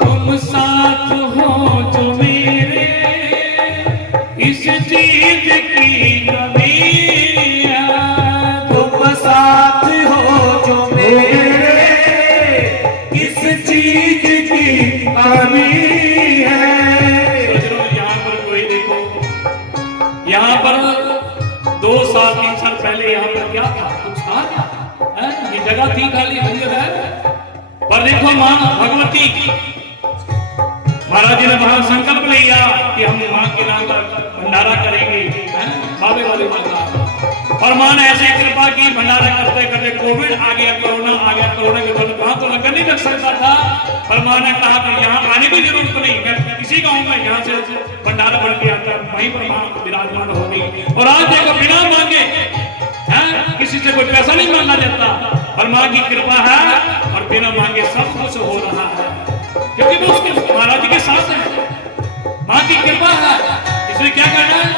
तुम साथ हो जो मेरे इस चीज की कमी है। तुम साथ हो जो मेरे किस चीज की कमी है। यहाँ पर कोई देखो, यहाँ पर 2 साल 3 साल पहले यहाँ पर क्या था, कुछ था क्या? ये जगह थी खाली मंदिर है, पर देखो माँ भगवती महाराज जी ने वहां संकल्प लिया कि हम माँ के नाम पर भंडारा करेंगे, बाबे वाली माता। और माँ ने ऐसे कृपा की, भंडारा करते करते कोविड आ गया, कोरोना आ गया। कोरोना के बाद वहां तो लंगर नहीं लग सकता था, पर माँ ने कहा कि यहाँ आने की जरूरत नहीं, मैं किसी गाँव में यहाँ से भंडारा बढ़ के आता, वहीं पर माँ विराजमान हो गई। और आज देखो बिना मांगे, किसी से कोई पैसा नहीं मांगा जाता, और माँ की कृपा है, और बिना मांगे सब कुछ हो रहा है, क्योंकि वो उसके महाराज जी के साथ है, माँ की कृपा है। इसलिए क्या करना है,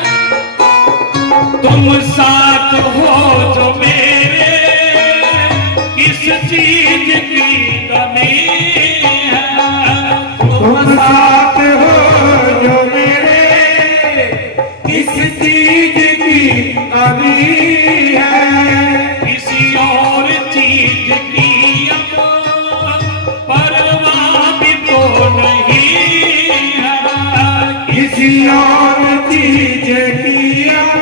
तुम साथ हो जो मेरे किस चीज की कमी है। तुम साथ हो जो मेरे किस चीज की कमी है। किसी और चीज की अब परवाह भी तो नहीं है। किसी और चीज की अब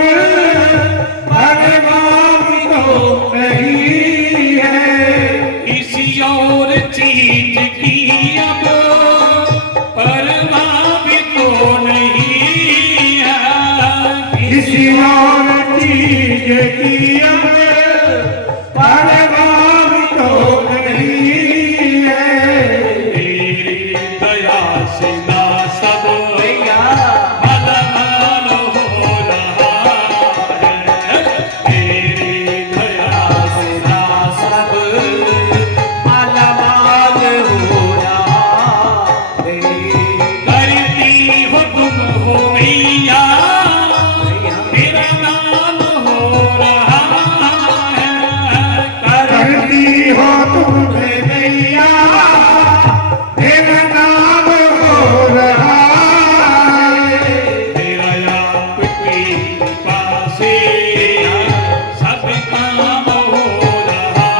परवाह भी तो नहीं है। किसी और चीज की अब परवाह भी तो नहीं है। किसी और चीज की अब परवाह भी तो नहीं है। तेरी दया से ना सब मलमल हो रहा है। तेरी दया से ना सब मालामाल हो रहा है। करती हो तुम हो मैया, मेरा नाम हो रहा है। करती हो तुम मैया, मेरा नाम हो रहा है। तेरा आपकी कृपा से सब काम हो रहा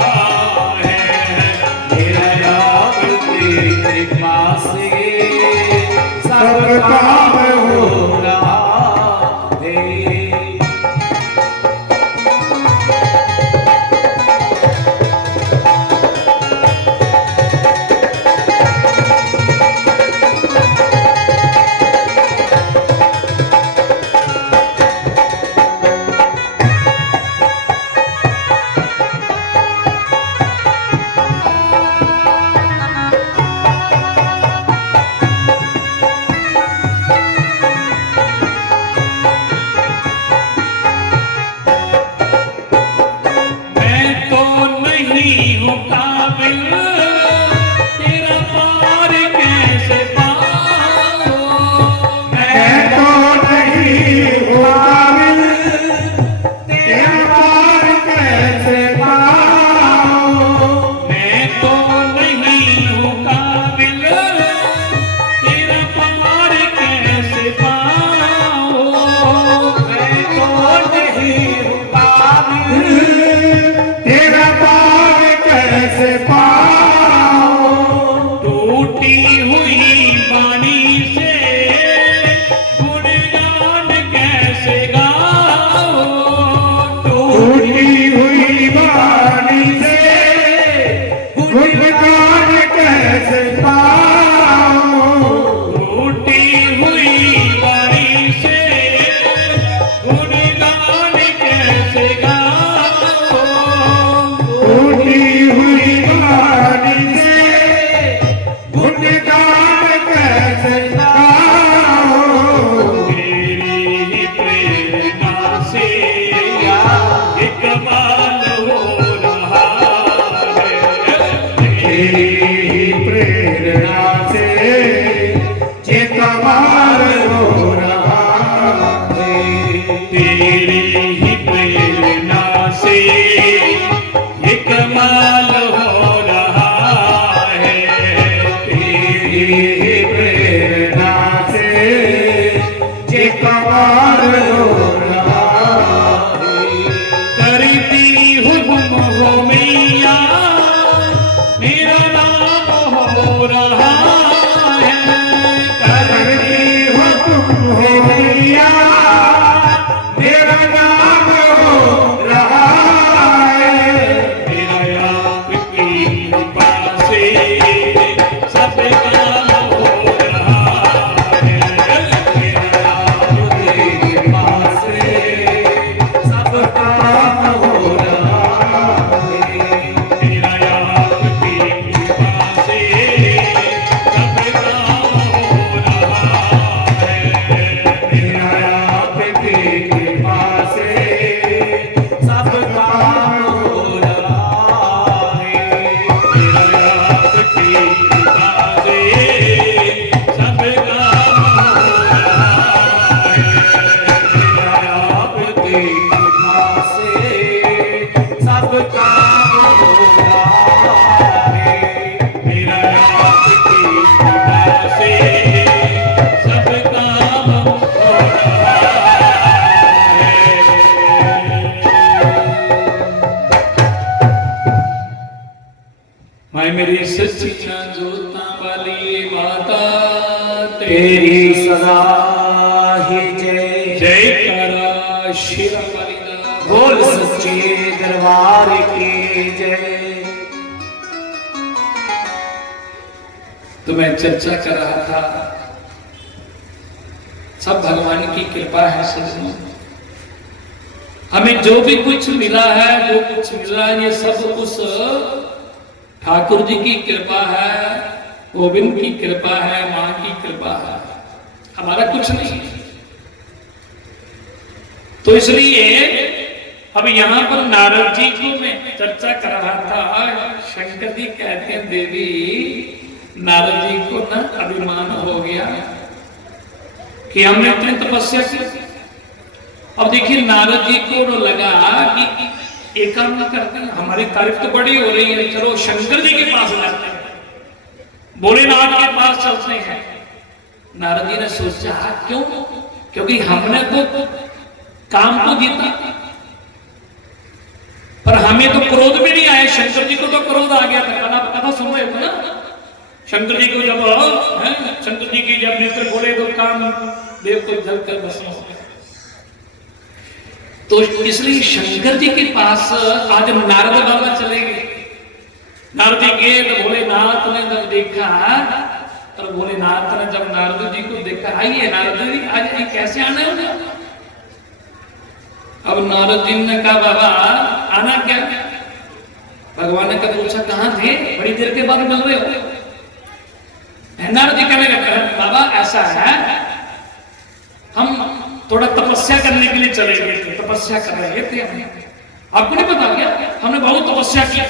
है। मेरा आपकी कृपा से सब काम हो रहा है। मैं तो नहीं हूँ काबिल, तेरा पार कैसे पाऊं। मैं तो नहीं हूँ काबिल, तेरा पार कैसे पाऊं। मैं तो नहीं हूँ काबिल, तेरा पार कैसे पाऊं। मैं तो नहीं हूँ काबिल, तेरा पार कैसे पाऊं। टूटी हुई वाणी से गुणगान कैसे गाऊं। टूटी हुई वाणी से गुणगान कैसे पाऊं। टूटी हुई वाणी से गुणगान कैसे गाऊं। टूटी हुई वाणी से गुणगान कैसे गाऊं। तेरी ही प्रेरणा से ये कमाल हो रहा है। तेरी प्रेरणा से ये कमाल हो रहा है। तेरी ही प्रेरणा से हाल हो रहा है। तेरी प्रेरणा से ये कमाल हो रहा है। करती हुक्म हो मैया मेरा नाम हो रहा है। करती हो तुम हो मैया मेरा नाम हो रहा है। मेरा आपकी कृपा से सब काम हो रहा है। मेरा आपकी कृपा से सब काम हो रहा है। मेरा आपकी कृपा से सब काम हो रहा है। मेरा आपकी कृपा से सब काम हो रहा है। मेरा आपकी कृपा से सब काम हो रहा है। मेरा आपकी कृपा से सब काम हो रहा है। मेरा आपकी कृपा से सब काम हो रहा है। मैं मेरी सच्चियां जोता वाली माता तेरी सदा ही जय। जयकारा शिव वाली दा बोल सच्चे दरबार की जय। तो मैं चर्चा कर रहा था सब भगवान की कृपा है सजनों। हमें जो भी कुछ मिला है जो कुछ मिल रहा है ये सब उस ठाकुर जी की कृपा है, गोविंद की कृपा है, मां की कृपा है, हमारा कुछ नहीं है। तो इसलिए अब यहां पर नारद जी को मैं चर्चा कर रहा था। शंकर जी कहते हैं देवी नारद जी को ना अभिमान हो गया कि हमने इतनी तपस्या की। अब देखिए नारद जी को लगा कि एक काम ना करते हैं, हमारी तारीफ तो बड़ी हो रही है, चलो शंकर जी के पास जाते हैं, भोलेनाथ के पास चलते हैं। नारद जी ने सोचा क्यों? क्योंकि हमने तो काम को जीता पर हमें तो क्रोध भी नहीं आया। शंकर जी को तो क्रोध आ गया था। कल आप कथा सुन रहे थे ना, शंकर जी को जब शंकर जी की जब नेत्र खोले तो काम देव को जल कर भस्म हो गया। तो इसलिए शंकर जी के पास आज नारद बाबा चले गए। नारद जी गए तो भोलेनाथ ने जब देखा, और भोलेनाथ ने जब नारद जी को देखा, आइए नारद जी आज ये कैसे आना है? अब नारद जी ने कहा बाबा आना क्या? भगवान ने कहा पूछा कहां थे, बड़ी देर के बाद मिल रहे हो। नारद जी कहने लगे बाबा ऐसा है, हम थोड़ा तपस्या करने के लिए चले गए थे, तपस्या कर रहे थे हम। आपको नहीं पता क्या? हमने बहुत तपस्या की।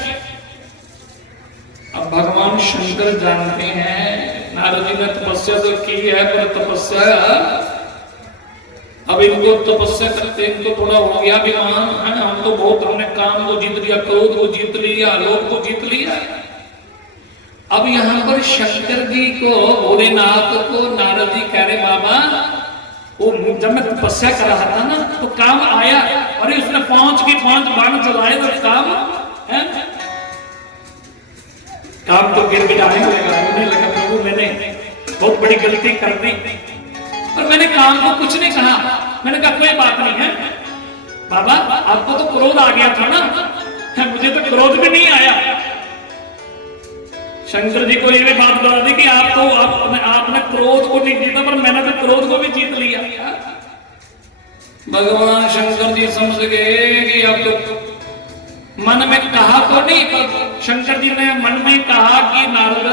अब भगवान शंकर जानते हैं नारद जी ने तपस्या तो की है, पर तपस्या अब इनको तपस्या करते इनको थोड़ा हो गया अभिमान है। हम तो बहुत हमने काम को जीत लिया, क्रोध को जीत लिया, लोभ को जीत लिया। अब यहाँ पर शंकर जी को, भोलेनाथ को नारद जी कह रहे बाबा वो जब मैं तपस्या कर रहा था ना तो काम आया, अरे उसने 5 बाण चलाए तो काम है, काम तो गिर गिराने लगा। प्रभु मैंने बहुत बड़ी गलती कर दी, पर मैंने काम को कुछ नहीं कहा। मैंने कहा कोई बात नहीं है बाबा, आपको तो क्रोध आ गया था ना, मुझे तो क्रोध भी नहीं आया। शंकर जी को ये भी बात बता दी कि आपने क्रोध को नहीं जीता, पर मैंने तो क्रोध को भी जीत लिया। भगवान शंकर जी समझ गए कि अब तो मन में कहा तो नहीं, पर शंकर जी ने मन में कहा कि नारद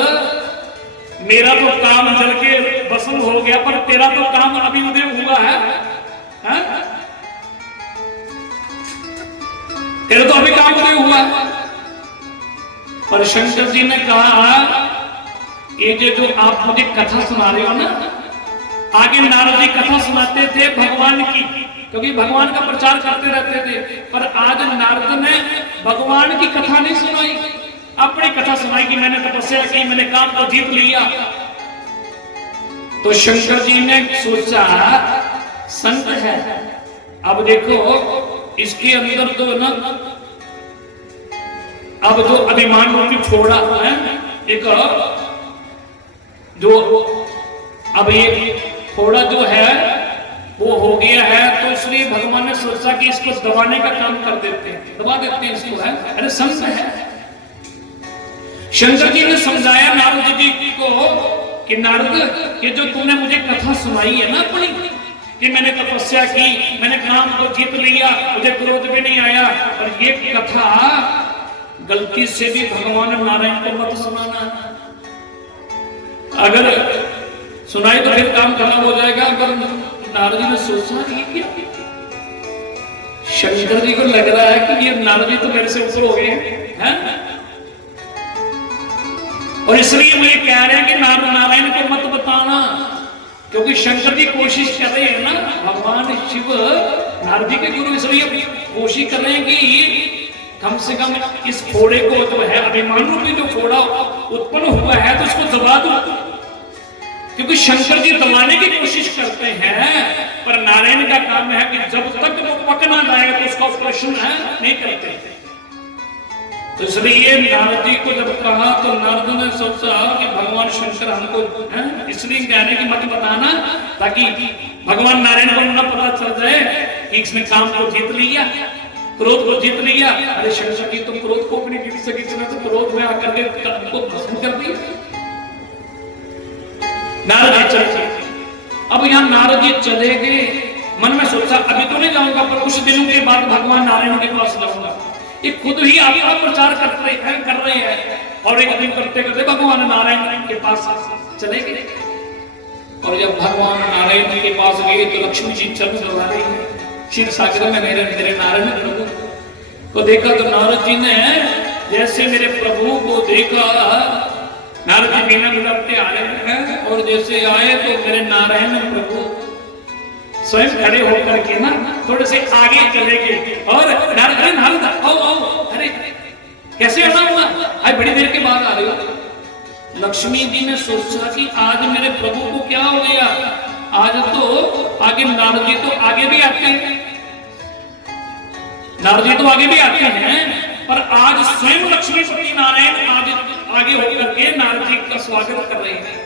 मेरा तो काम जल के भस्म हो गया, पर तेरा तो काम अभी उदय हुआ है? तेरा तो अभी काम उदय हुआ है। पर शंकर जी ने कहा ये जो आप मुझे कथा सुना रहे हो ना, आगे नारद जी कथा सुनाते थे भगवान की क्योंकि भगवान का प्रचार करते रहते थे। पर आज नारद ने भगवान की कथा नहीं सुनाई, अपनी कथा सुनाई कि मैंने तपस्या की, मैंने काम को जीत लिया। तो शंकर जी ने सोचा संत है, अब देखो इसके अंदर तो ना अब जो अभिमान रूपी फोड़ा है, एक जो अब ये फोड़ा जो है वो हो गया है, तो इसलिए भगवान ने सोचा कि इसको दबाने का काम कर देते हैं, दबा देते हैं इसको, है अरे संत है। शंकर जी ने समझाया नारद जी को कि नारद ये जो तुमने मुझे कथा सुनाई है ना अपनी, कि मैंने तपस्या की, मैंने काम को जीत लिया, मुझे क्रोध भी नहीं आया, और ये कथा गलती से भी भगवान नारायण को मत सुनाना। अगर सुनाई तो फिर काम खराब हो जाएगा। अगर नारद जी ने सोचा कि शंकर जी को लग रहा है कि ये नारद जी तो मेरे से ऊपर हो गए हैं, और इसलिए मैं ये कह रहे हैं कि नारायण को मत बताना, क्योंकि शंकर जी कोशिश कर रहे हैं ना, भगवान शिव नारद जी के गुरु, इसलिए कोशिश कर रहे हैं कि कम से कम इस फोड़े को जो है अभिमान रूपी जो फोड़ा उत्पन्न हुआ है तो उसको दबा दो, क्योंकि शंकर जी दबाने की कोशिश करते हैं, पर नारायण का काम है कि जब तक वो पक ना जाएगा तो उसका ऑपरेशन है नहीं करते। तो इसलिए नारद जी को जब कहा तो नारद ने सोचा कि भगवान शंकर हमको इसलिए कह रहे कि मत बताना, ताकि भगवान नारायण को न पता चल जाए कि इसने काम को जीत लिया, क्रोध को जीत लिया। अरे शंकर जी तुम क्रोध को भी नहीं जीत सकी, तो क्रोध में आकर के को भस्म कर दिया। नारद जी चले, अब यहाँ नारद जी चले गए, मन में सोचा अभी तो नहीं जाऊंगा, पर कुछ दिनों के बाद भगवान नारायण के पास जाऊंगा। ये खुद ही आपका प्रचार कर रहे हैं, और एक दिन करते करते भगवान नारायण के पास चले गए। और जब भगवान नारायण के पास गए तो लक्ष्मी जी चरण दबा रही है, क्षीर सागर में मेरे नारायण प्रभु को देखा। तो नारद जी ने जैसे मेरे प्रभु को देखा, नारद जी बिना बुलाते आ रहे हैं, और जैसे आए तो मेरे नारायण प्रभु स्वयं खड़े होकर के ना थोड़े से आगे चले गए, और नारद आओ आओ, अरे कैसे आना हुआ, आज बड़ी देर के बाद आ रहे हो। लक्ष्मी जी ने सोचा कि आज मेरे प्रभु को क्या हो गया, आज तो आगे नारद जी तो आगे भी आते हैं, नारद जी तो आगे भी आते हैं, पर आज स्वयं लक्ष्मीपति नारायण आगे होकर के नारद जी का स्वागत कर रहे हैं।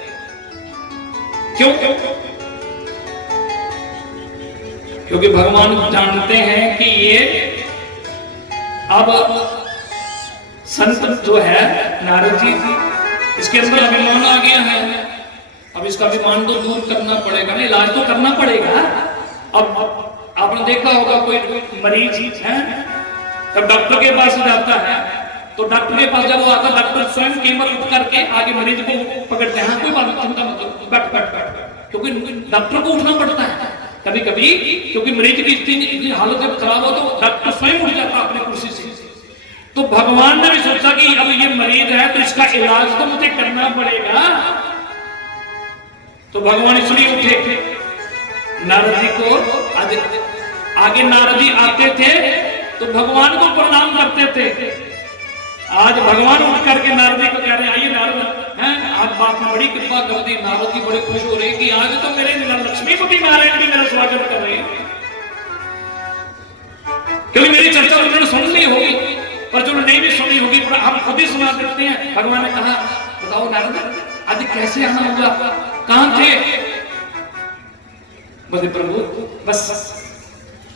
क्यों? क्योंकि भगवान जानते हैं कि ये अब संत जो है नारद जी, इसके अंदर अभिमान आ गया है, अब इसका अभिमान तो दूर करना पड़ेगा, नहीं इलाज तो करना पड़ेगा। अब आपने देखा होगा कोई मरीज है तब डॉक्टर के पास जाता है, तो डॉक्टर के पास जब वो आता, डॉक्टर स्वयं केवल उठ करके आगे मरीज को पकड़ते हैं, कोई बात चिंता मत, बैठ, क्योंकि डॉक्टर को उठना पड़ता है कभी कभी, क्योंकि मरीज की इतनी हालत जब खराब हो तो डॉक्टर स्वयं उठ जाता अपनी कुर्सी से। तो भगवान ने भी सोचा कि अब ये मरीज है तो इसका इलाज तो मुझे करना पड़ेगा, तो भगवान इसलिए उठे। नारद जी को आगे नारद जी आते थे तो भगवान को प्रणाम करते थे। आज भगवान उठ करके नारद जी को कह रहे हैं आइए नारद हैं, आप बाप ने बड़ी कृपा कर दी। नारद जी बड़े खुश हो रहे हैं कि आज तो मेरे लक्ष्मीपति नारायण भी मेरा स्वागत कर रहे हैं, क्योंकि मेरी चर्चा उन्होंने सुन ली होगी, पर जो नहीं भी सुनी होगी पर हम खुद ही सुना देते हैं। भगवान ने कहा बताओ नारद आज कैसे आना हुआ, कहां थे? बोले प्रभु बस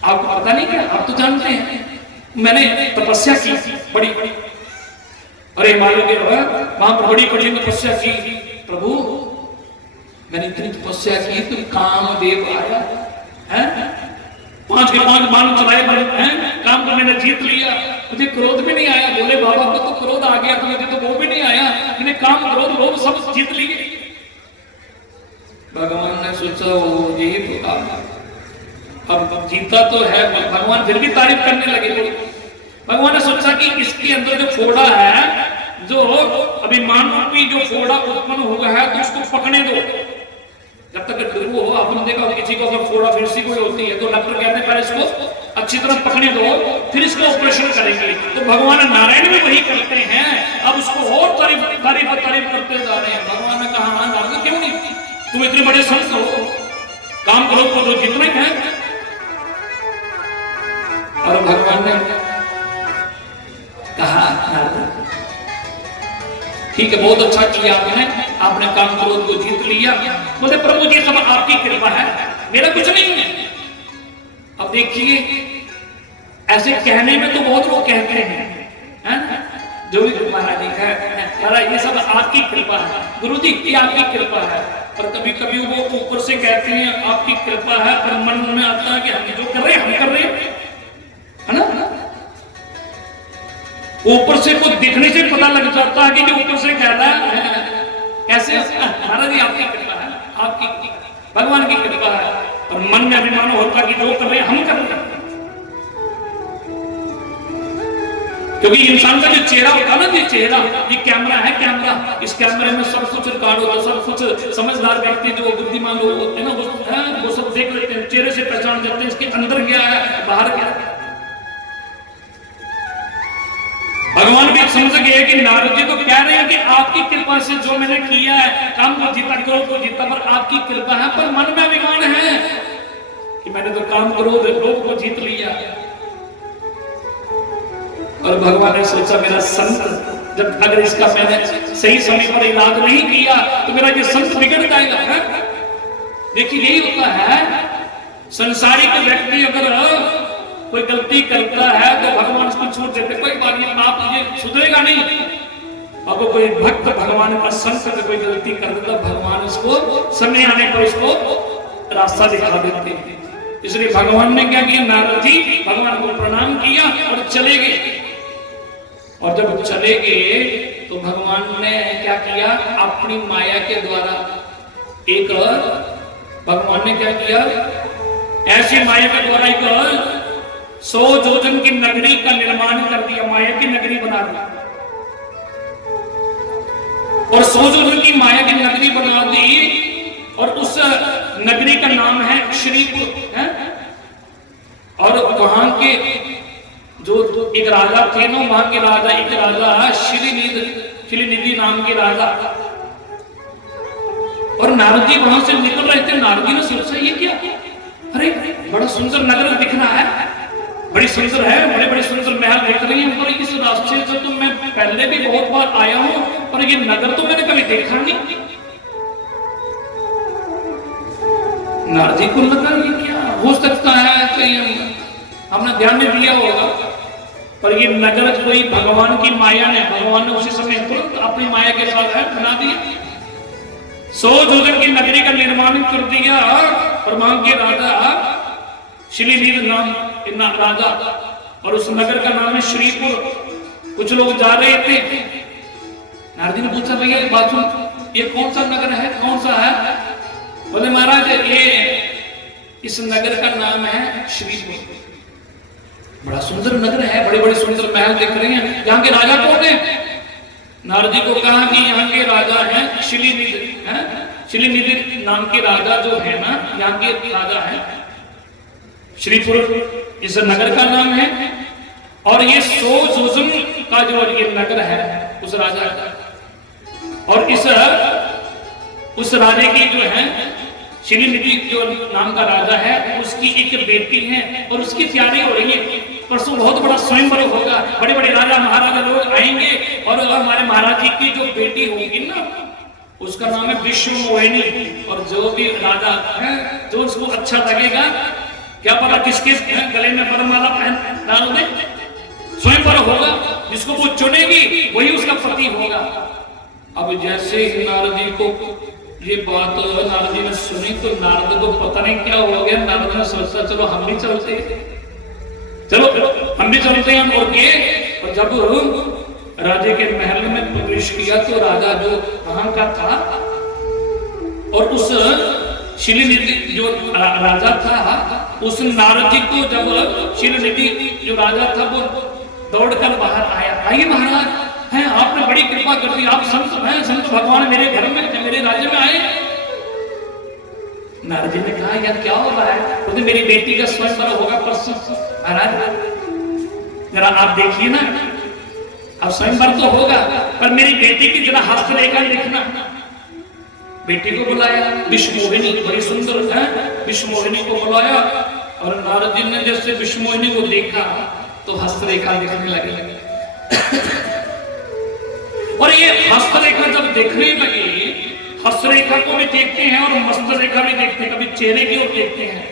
आपको पता नहीं क्या, आप तो जानते हैं मैंने तपस्या की बड़ी, अरे हिमालय के वहां पर बड़ी कठिन तपस्या की प्रभु, मैंने इतनी तपस्या की तो कामदेव आया है, 5 के 5 बाण चलाए हैं, काम को मैंने जीत लिया, मुझे क्रोध भी नहीं आया। बोले बाबा को तो क्रोध आ गया, तो मुझे तो वो भी नहीं आया, मैंने काम क्रोध लोभ सब जीत लिए। भगवान ने सोचा वो ये अब जीता तो है, भगवान फिर भी तारीफ करने लगे। भगवान ने सोचा कि इसके अंदर जो फोड़ा है, जो अभिमान रूपी जो फोड़ा उत्पन्न हुआ है, तो उसको पकड़ने दो। जब तक डुबो हो, आपने देखा किसी को अगर फोड़ा फिरसी कोई होती है तो डॉक्टर कहते हैं पहले इसको अच्छी तरह पकड़ने दो, फिर इसका ऑपरेशन करेंगे। तो भगवान नारायण भी वही करते हैं। अब उसको और तारीफ करते जा रहे हैं। भगवान ने कहा हाँ नारद क्यों नहीं, तुम इतने बड़े संत हो, काम करो को तो जितना ही है। और भगवान ने कहा ठीक है, बहुत अच्छा किया आपने काम क्रोध को जीत लिया। बोले प्रभु जी सब आपकी कृपा है, मेरा कुछ नहीं है। अब देखिए ऐसे कहने में तो बहुत लोग कहते हैं जो भी महाराज जी है ये सब आपकी कृपा है, गुरु जी ये आपकी कृपा है। पर कभी कभी वो ऊपर से कहते हैं आपकी कृपा है, पर मन में आता है कि हम जो कर रहे हैं हम कर रहे हैं, है ना। ऊपर से कुछ दिखने से पता लग जाता है कि जो ऊपर से कह रहा है कैसे महाराज जी आपकी कृपा है, आपकी भगवान की कृपा है। और मन में अभिमान होता कि जो कर रहे हैं हम कर रहे हैं। क्योंकि इंसान का जो चेहरा होता है ना, ये चेहरा ये कैमरा है, कैमरा इस कैमरे में सब कुछ रिकॉर्ड होता है, सब कुछ समझदार व्यक्ति जो बुद्धिमान लोग होते हैं ना वो सब देख लेते हैं, चेहरे से पहचान जाते हैं इसके अंदर क्या है बाहर क्या है। भगवान भी समझ गए कि नारद जी तो कह रहे हैं कि आपकी कृपा से जो मैंने किया है, काम को जीता, क्रोध को जीता, पर आपकी कृपा है। पर मन में अभिमान है कि मैंने तो काम क्रोध लोभ को जीत लिया। और भगवान ने सोचा मेरा संत जब अगर इसका मैंने सही समय पर इलाज नहीं किया तो मेरा ये संत बिगड़ जाएगा। देखिए यही होता है, संसारिक व्यक्ति अगर कोई गलती करता है तो भगवान उसको छूट देते, कोई बात नहीं आप ये सुधरेगा नहीं। अब कोई भक्त भगवान का संत अगर कोई गलती कर देता भगवान उसको समय आने पर उसको रास्ता दिखा देते। इसलिए भगवान ने क्या किया, नारद जी भगवान को प्रणाम किया और चले गए। और जब चले गए तो भगवान ने क्या किया, अपनी माया के द्वारा एक भगवान ने क्या किया, ऐसी माया के द्वारा एक 100 योजन की नगरी का निर्माण कर दिया, माया की नगरी बना दी। और 100 योजन की माया की नगरी बना दी और उस नगरी का नाम है श्रीपुर है। और वहां के जो एक राजा थे ना, वहां के राजा एक राजा शिलीनिधि नाम के राजा। और नारद जी वहां से निकल रहे थे। नारद जी ने सोचा ये क्या, अरे बड़ा सुंदर नगर दिख रहा है, बड़ी सुंदर है, बड़े बड़े सुंदर महल देख रही हैं। पर इस रास्ते से तो मैं पहले भी बहुत बार आया हूं, पर ये नगर तो मैंने कभी देखा नहीं। नारद जी को लगा ये क्या हो सकता है, तो हमने ध्यान नहीं दिया होगा। पर ये नगर कोई भगवान की माया ने, भगवान ने उसी समय तुरंत अपनी माया के साथ बना दिया। 100 योजन की नगरी का निर्माण कर दिया। और वहां के राजा शिलीनिधि नाम राजा, और उस नगर का नाम है श्रीपुर। कुछ लोग जा रहे थे, नारद जी ने पूछा भैया बात सुन, ये कौन सा नगर है, कौन सा है? बोले महाराज ये इस नगर का नाम है श्रीपुर। बड़ा सुंदर नगर है, बड़े बड़े सुंदर महल दिख रहे हैं। यहाँ के राजा कौन है? नारद जी को कहा कि यहाँ के राजा हैं शिलीनिधि है। शिलीनिधि नाम के राजा जो है ना, यहाँ के राजा है। श्रीपुर इस नगर का नाम है। और ये 100 योजन का जो ये नगर है उस राजा का। और उस राजे की जो है शिलीनिधि जो नाम का राजा है, उसकी एक बेटी है और उसकी तैयारी हो रही है। परसों बहुत बड़ा स्वयंवर होगा, बड़े बड़े राजा महाराजा लोग आएंगे और हमारे महाराज जी की जो बेटी होगी ना, उसका नाम है विश्वमोहिनी। और जो भी राजा है जो उसको अच्छा लगेगा, क्या पता किसके गले में वरमाला पहन डाल दे, स्वयंवर होगा, जिसको वो चुनेगी वही उसका पति होगा। अब जैसे ही नारद जी को ये बात नारद जी ने सुनी तो नारद को पता नहीं क्या हो गया। नारद ने सोचा चलो हम भी चलते हैं, चलो हम भी चलते हैं। और जब राजे के महल में प्रवेश किया तो राजा जो वहां का था और उस शिलीनिधि जो राजा था, उस नारद जी को जब शिलीनिधि जो राजा था वो दौड़कर बाहर आया, आइए महाराज हैं, आपने बड़ी कृपा कर दी, आप संत हैं, संत भगवान मेरे घर में मेरे राज्य में आए। नारद जी ने कहा यार क्या हो रहा है? बोले मेरी बेटी का स्वयंवर होगा परसों। महाराज जरा आप देखिए ना, अब स्वयंवर तो होगा पर मेरी बेटी की जरा हस्तरेखा देखना। बेटी को बुलाया, विश्वमोहिनी बड़ी सुंदर है, विश्वमोहिनी को बुलाया और नारद जी ने जैसे विश्वमोहिनी को देखा तो हस्तरेखा दिखने लगे। और ये हस्तरेखा जब देखने लगे, हस्तरेखा को भी देखते हैं और मस्तरेखा भी देखते हैं, कभी चेहरे की ओर देखते हैं।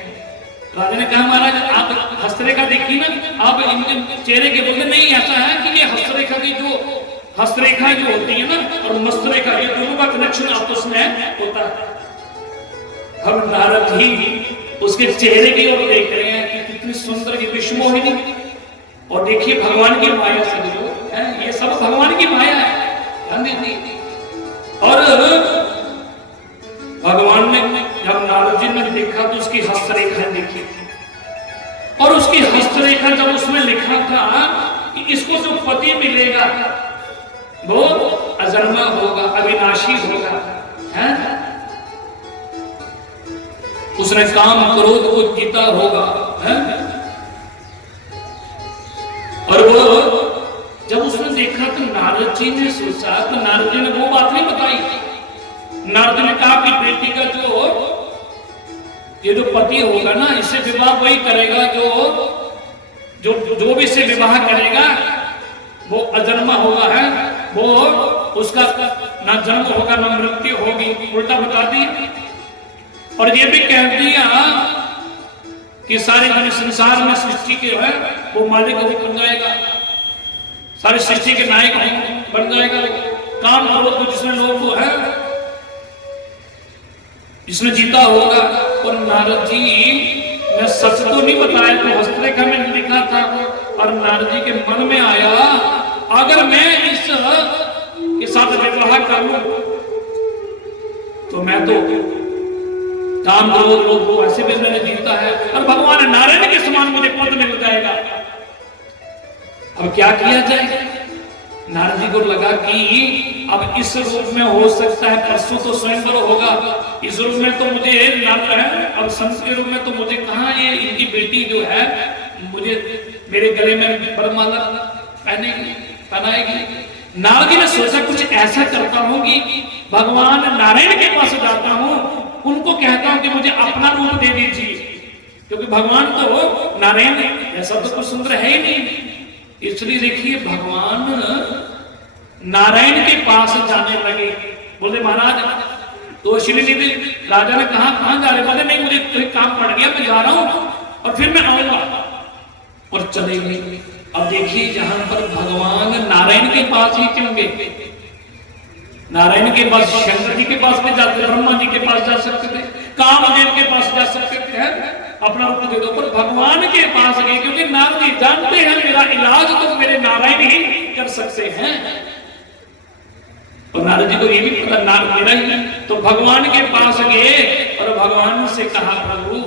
राजा ने कहा महाराज आप हस्तरेखा देखी ना, आप इनके चेहरे के बोलते नहीं, ऐसा है कि ये हस्तरेखा की जो हस्तरेखा जो होती है ना और मस्तरेखा, ये दोनों का कनेक्शन आपस में होता है। हम नारद जी उसके चेहरे की ओर देख रहे हैं कि कितनी सुंदर की विश्वमोहिनी, और देखिए भगवान की माया सब जो है ये सब भगवान की माया है। और भगवान ने जब नारद जी ने देखा तो उसकी हस्तरेखा देखी, और उसकी हस्तरेखा जब उसमें लिखा था कि इसको जो पति मिलेगा वो अजन्मा होगा, अविनाशी होगा, है? उसने काम क्रोध को जीता होगा, है? और वो जब उसने देखा तो नारद जी ने सोचा, तो नारद जी ने वो बात नहीं बताई। नारद ने कहा कि बेटी का ये जो पति होगा ना, इससे विवाह वही करेगा जो भी इससे विवाह करेगा वो अजन्मा होगा, है? वो उसका ना जन्म होगा ना मृत्यु होगी, उल्टा बता दी। और ये भी कह दिया कि सारे संसार में सृष्टि के है वो मालिक बन जाएगा, सारी सृष्टि के नायक बन जाएगा। काम क्रोध को जिसने लोग को है जिसने जीता होगा। और नारद जी ने सच तो नहीं बताया, तो हस्तरेखा में लिखा था, और नारद जी के मन में आया अगर मैं इस के साथ विवाह कर लूं तो मैं तो काम क्रोध लोग को ऐसे भी मैंने जीता है, और भगवान नारायण के समान मुझे पद मिल जाएगा। अब क्या किया जाए? नारद जी को लगा कि अब इस रूप में हो सकता है, परसों तो स्वयंवर होगा, इस रूप में तो मुझे नारद है, अब संत के रूप में तो मुझे कहाँ ये इनकी बेटी जो है मुझे मेरे गले में वरमाला पहनाएगी। नारद जी ने सोचा कुछ ऐसा करता हूँ कि भगवान नारायण के पास जाता हूँ, उनको कहता हूँ कि मुझे अपना रूप दे दीजिए, क्योंकि भगवान तो नारायण ऐसा तो कुछ सुंदर है ही नहीं। इसलिए देखिए भगवान नारायण के पास जाने लगे। बोले महाराज तो श्रीनिधि राजा ने कहा जा रहे? बोले नहीं मुझे कोई काम पड़ गया, मैं जा रहा हूं और फिर मैं आऊंगा, और चले गए। अब देखिए जहां पर भगवान नारायण के पास ही क्यों गए? नारायण के पास शंकर जी के पास भी जाते, ब्रह्मा जी के पास जा सकते थे, कामदेव के पास जा सकते थे, अपना रूप दे दो, पर भगवान के पास गए क्योंकि नारद जी जानते हैं मेरा इलाज तो मेरे नारायण ही कर सकते हैं। और नारद जी को ये भी पता नारद मेरा ही, तो भगवान के पास गए और भगवान से कहा प्रभु,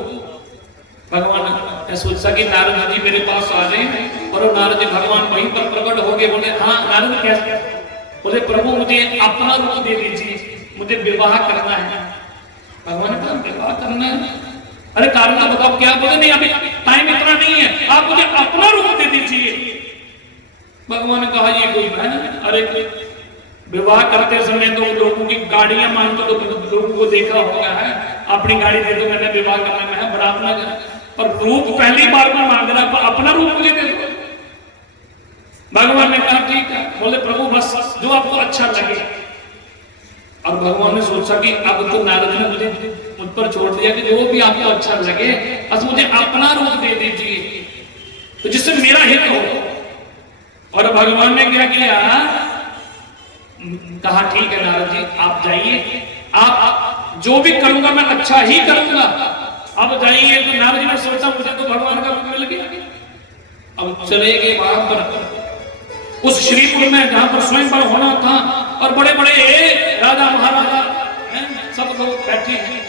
भगवान ने सोचा कि नारद जी मेरे पास आ गए, और नारद जी भगवान वहीं पर प्रकट हो गए। बोले हाँ नारद कैसे? बोले प्रभु मुझे अपना रूप दे दीजिए, मुझे विवाह करना है। भगवान ने कहा विवाह करना है? अरे कारण बताओ क्या? बोले नहीं अभी टाइम इतना नहीं है, आप मुझे अपना रूप दे दीजिए। भगवान ने कहा ये कोई बहन? अरे विवाह करते समय तो लोगों की गाड़ियां मांगते तो लोगों को देखा होगा है, अपनी गाड़ी दे दो मैंने विवाह करना में है, बरात में, पर रूप पहली बार में मांग रहा, अपना रूप मुझे दे दो। भगवान ने कहा ठीक है। बोले प्रभु बस जो आपको अच्छा लगे। और भगवान ने सोचा कि अब तो नारद ने मुझे मुझ पर छोड़ दिया कि जो भी आपको अच्छा लगे बस मुझे अपना रूप दे दीजिए, तो जिससे मेरा हित हो। और भगवान ने क्या किया? कहा ठीक है नारद जी आप जाइए, आप जो भी करूंगा मैं अच्छा ही करूंगा, अब जाइए। तो नारद जी ने सोचा मुझे तो भगवान का रूप मिल गया। अब चले गए वहां पर उस श्रीपुर में जहां पर स्वयंवर होना था, और बड़े बड़े राजा महाराजा सब लोग बैठे हैं,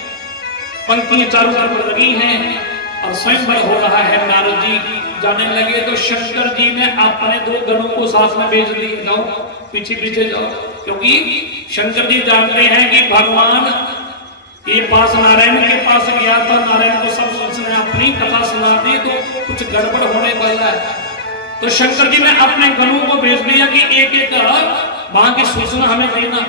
पंक्तियां चारों तरफ लगी हैं और स्वयंवर हो रहा है। नारद जी जाने लगे तो शंकर जी ने अपने 2 गणों को साथ में भेज दिए, जाओ पीछे पीछे जाओ, क्योंकि शंकर जी जानते हैं कि भगवान ये पास नारायण के पास गया था, नारायण को सब उसने अपनी कथा सुना दी तो कुछ गड़बड़ होने वाला है। तो शंकर जी ने अपने गणों को भेज दिया कि एक एक वहां की सूचना हमें देना,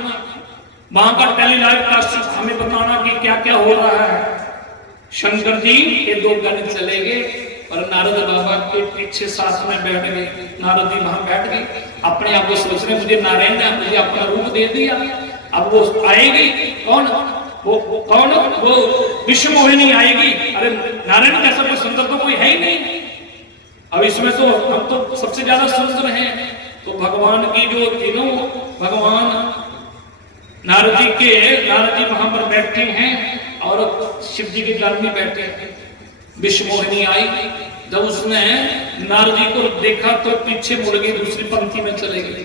वहां का टेलीलाइव कास्ट हमें बताना कि क्या क्या हो रहा है। शंकर जी ये दो गण चले गए और नारद बाबा के पीछे साथ में बैठ गए। नारद जी वहां बैठ गए, अपने आप को सोच रहे मुझे नारायण ने मुझे अपना रूप दे दिया, अब वो आएगी कौन, वो कौन, वो विश्व मोहिनी आएगी। अरे नारायण जैसा कोई सुंदर तो कोई है ही नहीं, अब इसमें तो हम तो सबसे ज्यादा सुंदर हैं। तो भगवान की जो तीनों भगवान नारद जी वहां पर बैठे हैं और शिव जी के गण में बैठे हैं। विश्व मोहिनी आई, जब उसने नारद जी को देखा तो पीछे मुड़ गई, दूसरी पंक्ति में चले गई।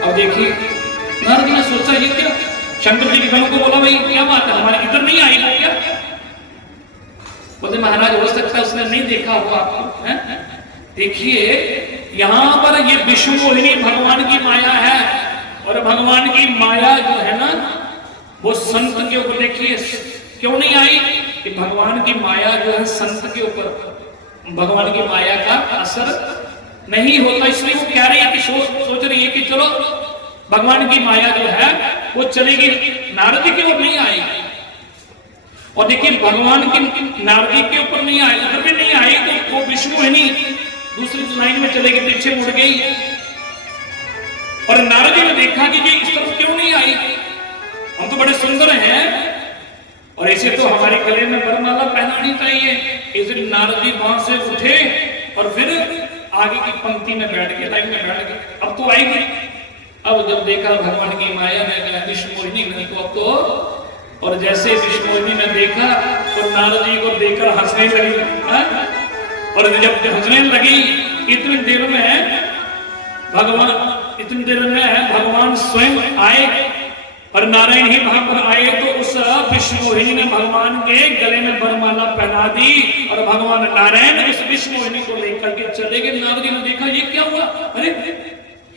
अब देखिए नारद जी ने सोचा ये क्या, शंकर जी के गणों को बोला भाई क्या बात है, हमारे इधर नहीं आई वो क्या? बोलते महाराज हो सकता है उसने नहीं देखा हुआ आपको। देखिए यहां पर ये विष्णु मोहिनी भगवान की माया है, और भगवान की माया जो है ना वो संत के ऊपर, देखिए क्यों नहीं आई कि भगवान की माया जो है संत के ऊपर, भगवान की माया का असर नहीं होता, इसलिए वो कह रही है कि सोच रही है कि चलो भगवान की माया जो है वो चलेगी, नारद जी की ओर नहीं आएगी। और देखिए भगवान की नारद जी के ऊपर नहीं आई, उधर भी नहीं आई, तो वो विष्णु मोहिनी दूसरी लाइन में चलेगी, पीछे मुड़ गई। और नारद जी ने देखा कि ये इस तरफ क्यों नहीं आई, हम तो बड़े सुंदर हैं और ऐसे तो हमारे गले में वरमाला पहनानी चाहिए। इसलिए नारद जी वहां से उठे और फिर आगे की पंक्ति में बैठ गए, लाइन में बैठ गए। अब तो आएगी, अब जब देखा भगवान की माया ने विष्णु मोहिनी ने तो अब तो, और जैसे विष्णु मोहिनी ने देखा तो नारद जी को देखकर हंसने लगी। और जब हंसने लगी इतनी देर में भगवान स्वयं आए और नारायण ही वहां पर आए, तो उस विष्णु मोहिनी ने भगवान के गले में वरमाला पहना दी और भगवान नारायण उस विष्णु मोहिनी को लेकर के चले गए। नारद जी ने देखा ये क्या हुआ, अरे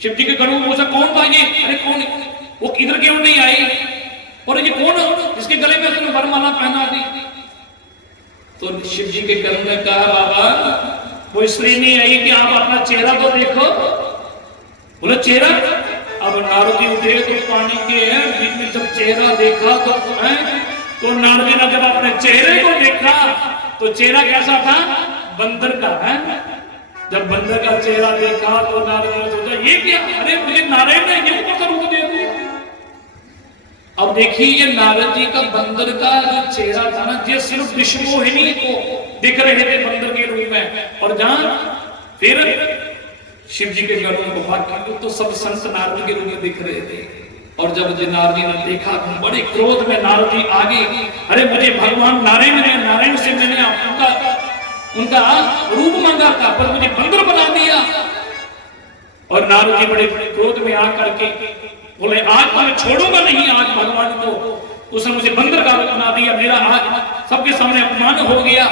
शिव जी के गणों में पूछा कौन था ये, अरे कौन, वो इधर क्यों नहीं आई, और ये कौन जिसके गले में उसने वरमाला पहना दी? तो शिव जी के गण ने कहा बाबा वो इसलिए नहीं आई कि आप अपना चेहरा तो देखो। बोले चेहरा? अब नारद जी उठे तो पानी के बीच में जब चेहरा देखा तो नारद जी ने जब अपने चेहरे को देखा तो चेहरा कैसा था, बंदर का है। जब बंदर का चेहरा देखा तो नारद जी ने सोचा ये क्या, अरे मुझे नारायण ने ये ऊपर रूप दे दिया। अब देखिए ये नारद जी का बंदर का जो चेहरा था ना, ये सिर्फ विष्णु मोहिनी को दिख रहे थे बंदर के रूप में, और जहां फिर शिव जी के गणों को बाकी तो सब संत नारद के रूप में दिख रहे थे। और जब नारद जी ने देखा बड़े क्रोध में नारद जी आगे, अरे मुझे भगवान नारायण से मैंने उनका रूप मांगा था पर मुझे बंदर बना दिया। और नारद जी बड़े क्रोध में आकर के बोले आज तो मैं छोड़ूंगा नहीं आज भगवान को, उसने मुझे बंदर का रूप बना दिया, मेरा आज सबके सामने अपमान हो गया।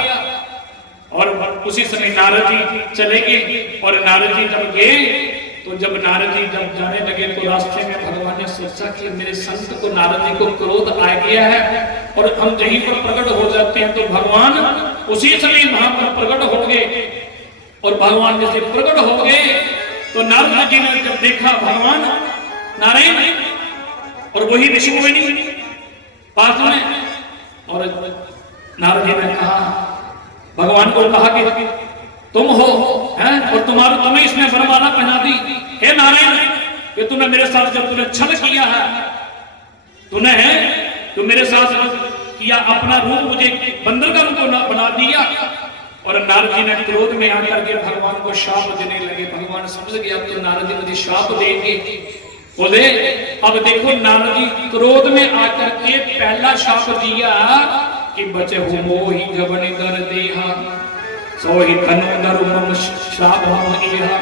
और उसी समय नारद जी चले गए। और नारद जी जब गए तो जब नारद जी जब जाने लगे तो रास्ते में भगवान ने सोचा कि मेरे संत को, नारद जी को क्रोध आ गया है और हम यहीं पर प्रकट हो जाते हैं। तो भगवान उसी समय वहां पर प्रकट हो गए। और भगवान जैसे प्रकट हो गए तो नारद जी ने जब देखा भगवान नारायण और वही विष्णु मोहिनी पास में, और नारद जी ने कहा, भगवान को कहा कि तुम हो हैं और तुम्हें इसने वरमाला पहना दी। हे नारायण, कि तूने मेरे साथ जब तूने छल किया है, तू मेरे साथ किया, अपना रूप मुझे बंदर का रूप बना दिया। और नारद जी ने क्रोध में आकर के भगवान को शाप देने लगे। भगवान समझ गया अब तो नारद जी मुझे शाप देंगे। बोले अब देखो नारद जी क्रोध में आकर के पहला शाप दिया कि बचे हो मोहि जबनि दर देहा सोहि तनु दरु मम श्राप एहा।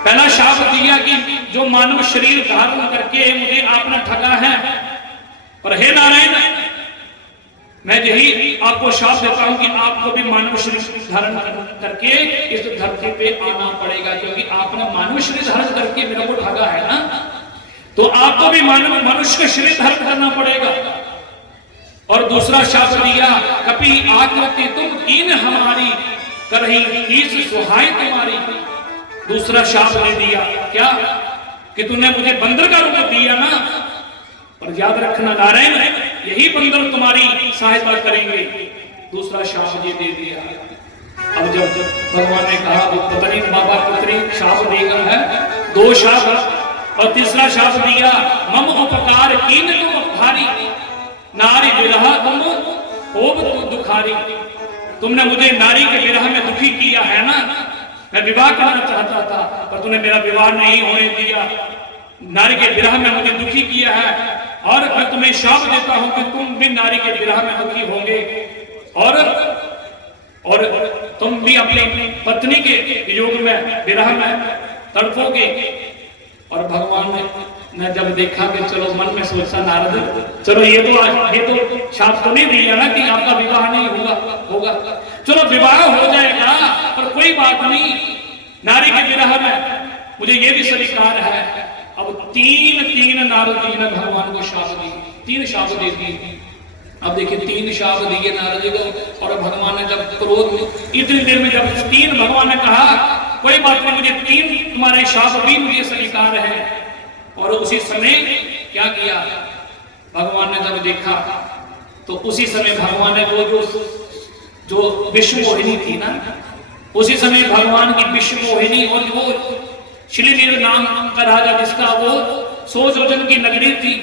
पहला शाप दिया कि जो मानव शरीर धारण करके मुझे आपने ठगा है। पर हे नारायण, मैं यही आपको शाप देता हूं कि आपको भी मानव शरीर धारण करके इस धरती पे आना पड़ेगा, क्योंकि आपने मानव शरीर धारण करके मेरे को ठगा है ना, तो आपको भी मनुष्य का शरीर धारण करना पड़ेगा। और दूसरा शब्द दिया कपि आकृति तुम कीन हमारी, करही कीस सुहाई तुम्हारी। दूसरा शब्द ने दिया क्या कि तूने मुझे बंदर का रूप दिया ना, और याद रखना नारायण यही बंदर तुम्हारी सहायता करेंगे। दूसरा शब्द ये दे दिया। अब जब भगवान ने कहा वो पत्नी बाबा पुत्री शब्द देगा है, दो शब्द, और तीसरा शब्द दिया मम उपकार कीन तुम भारी, नारी विरह तुम होब दुखारी। तुमने मुझे नारी के विरह में दुखी किया है ना, मैं विवाह करना चाहता था पर तूने मेरा विवाह नहीं होने दिया, नारी के विरह में मुझे दुखी किया है, और मैं तुम्हें शाप देता हूं कि तुम भी नारी के विरह में दुखी होंगे, और तुम भी अपनी पत्नी के वियोग में विरह में तड़पोगे। और भगवान ने जब देखा कि चलो मन में सोचा नारद चलो ये तो शाप तो नहीं दिया ना कि आपका विवाह नहीं होगा, चलो विवाह हो जाएगा पर कोई बात नहीं, नारी के विरह में मुझे ये भी स्वीकार है। अब तीन नारद जी ने भगवान को शाप दी, 3 शाप दे दिए। अब देखिए 3 शाप दिए नारद जी को, और भगवान ने जब क्रोध में इतनी देर में जब 3 भगवान ने कहा कोई बात नहीं मुझे 3 तुम्हारे शाप भी मुझे स्वीकार है। और उसी समय क्या किया भगवान ने जब देखा तो उसी समय भगवान ने वो जो विश्व मोहिनी थी ना, उसी समय भगवान की विश्व मोहिनी और वो शिलीनील नाम का राजा जिसका वो 100 योजन की नगरी थी,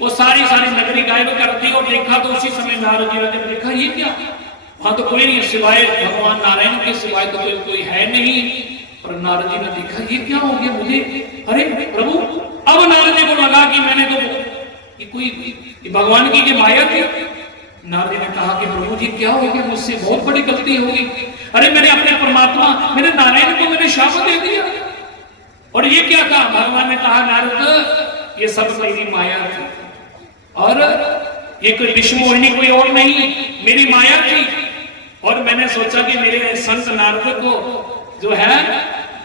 वो सारी नगरी गायब कर दी। और देखा तो उसी समय नारद जी ने जब देखा ये क्या, वहां तो कोई नहीं सिवाय भगवान नारायण के सिवाय तो कोई है नहीं। और नारद जी ने देखा ये क्या हो गया मुझे, अरे प्रभु। अब नारद जी को लगा कि मैंने तो ये कोई भगवान की ये माया थी। नारद जी ने कहा कि प्रभु जी क्या हो गया, मुझसे बहुत बड़ी गलती हो गई, अरे मैंने अपने परमात्मा मैंने नारायण को मैंने शाप दे दिया। और ये क्या कहा, भगवान ने कहा नारद ये सब मेरी माया थी, और ये कोई विश्व मोहिनी कोई और नहीं मेरी माया थी। और मैंने सोचा कि मेरे संत नारद को जो है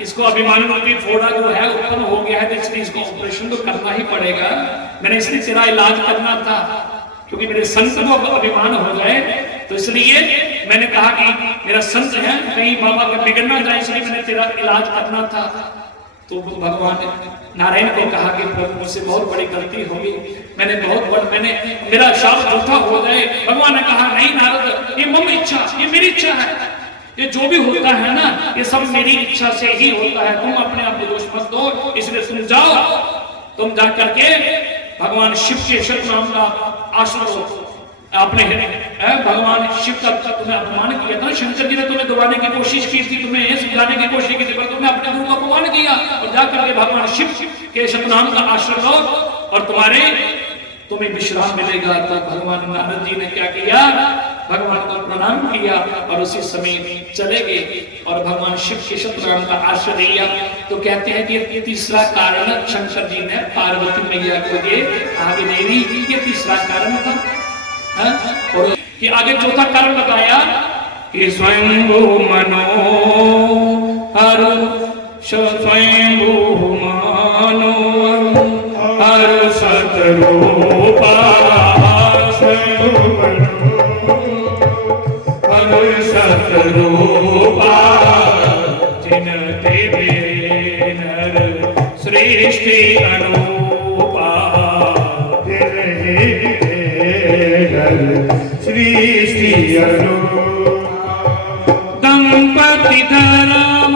इसको अभिमान रूपी फोड़ा जो है उत्पन्न हो गया है, तो इसलिए इसको ऑपरेशन तो करना ही पड़ेगा। मैंने इसलिए तेरा इलाज करना था क्योंकि मेरे संत को अभिमान हो जाए, तो इसलिए मैंने कहा कि मेरा संत है कहीं बाबा का बिगड़ ना जाए, इसलिए मैंने तेरा इलाज करना था। तो भगवान नारायण को कहा कि प्रभु मुझसे बहुत बड़ी गलती होगी, मैंने मेरा शाप झूठा हो जाए। भगवान ने कहा नहीं नारद ये मम इच्छा, ये मेरी इच्छा है, ये जो भी होता है ना ये सब मेरी इच्छा से ही होता है, तुम अपने आप को दोष मत दो। इसलिए तुम जाओ, तुम जा करके भगवान शिव के शत नाम का आश्रय लो। आपने भगवान शिव का तुम्हें अपमान किया था, शंकर जी ने तुम्हें दबाने की कोशिश की थी, तुम्हें ये सुझाने की कोशिश की थी, पर तुमने अपने गुरु का अपमान किया। और जाकर के भगवान शिव के शत नाम का आश्रय लो और तुम्हें विश्राम मिलेगा। तो भगवान नारद जी ने क्या किया, भगवान को प्रणाम किया और उसी समय चले गए और भगवान शिव के शत नाम का आश्रय लिया। तो कहते हैं कि तीसरा कारण शंकर जी ने पार्वती मैया को ये आगे दे दी, ये तीसरा कारण था। और कि आगे चौथा कारण बताया कि स्वयंभू मनोहर स्वयंभू मनोहर हर सतरूपा हर सतरूपा जिन देवे नर सृष्टि अनुपा सृष्टि दंपति धर्म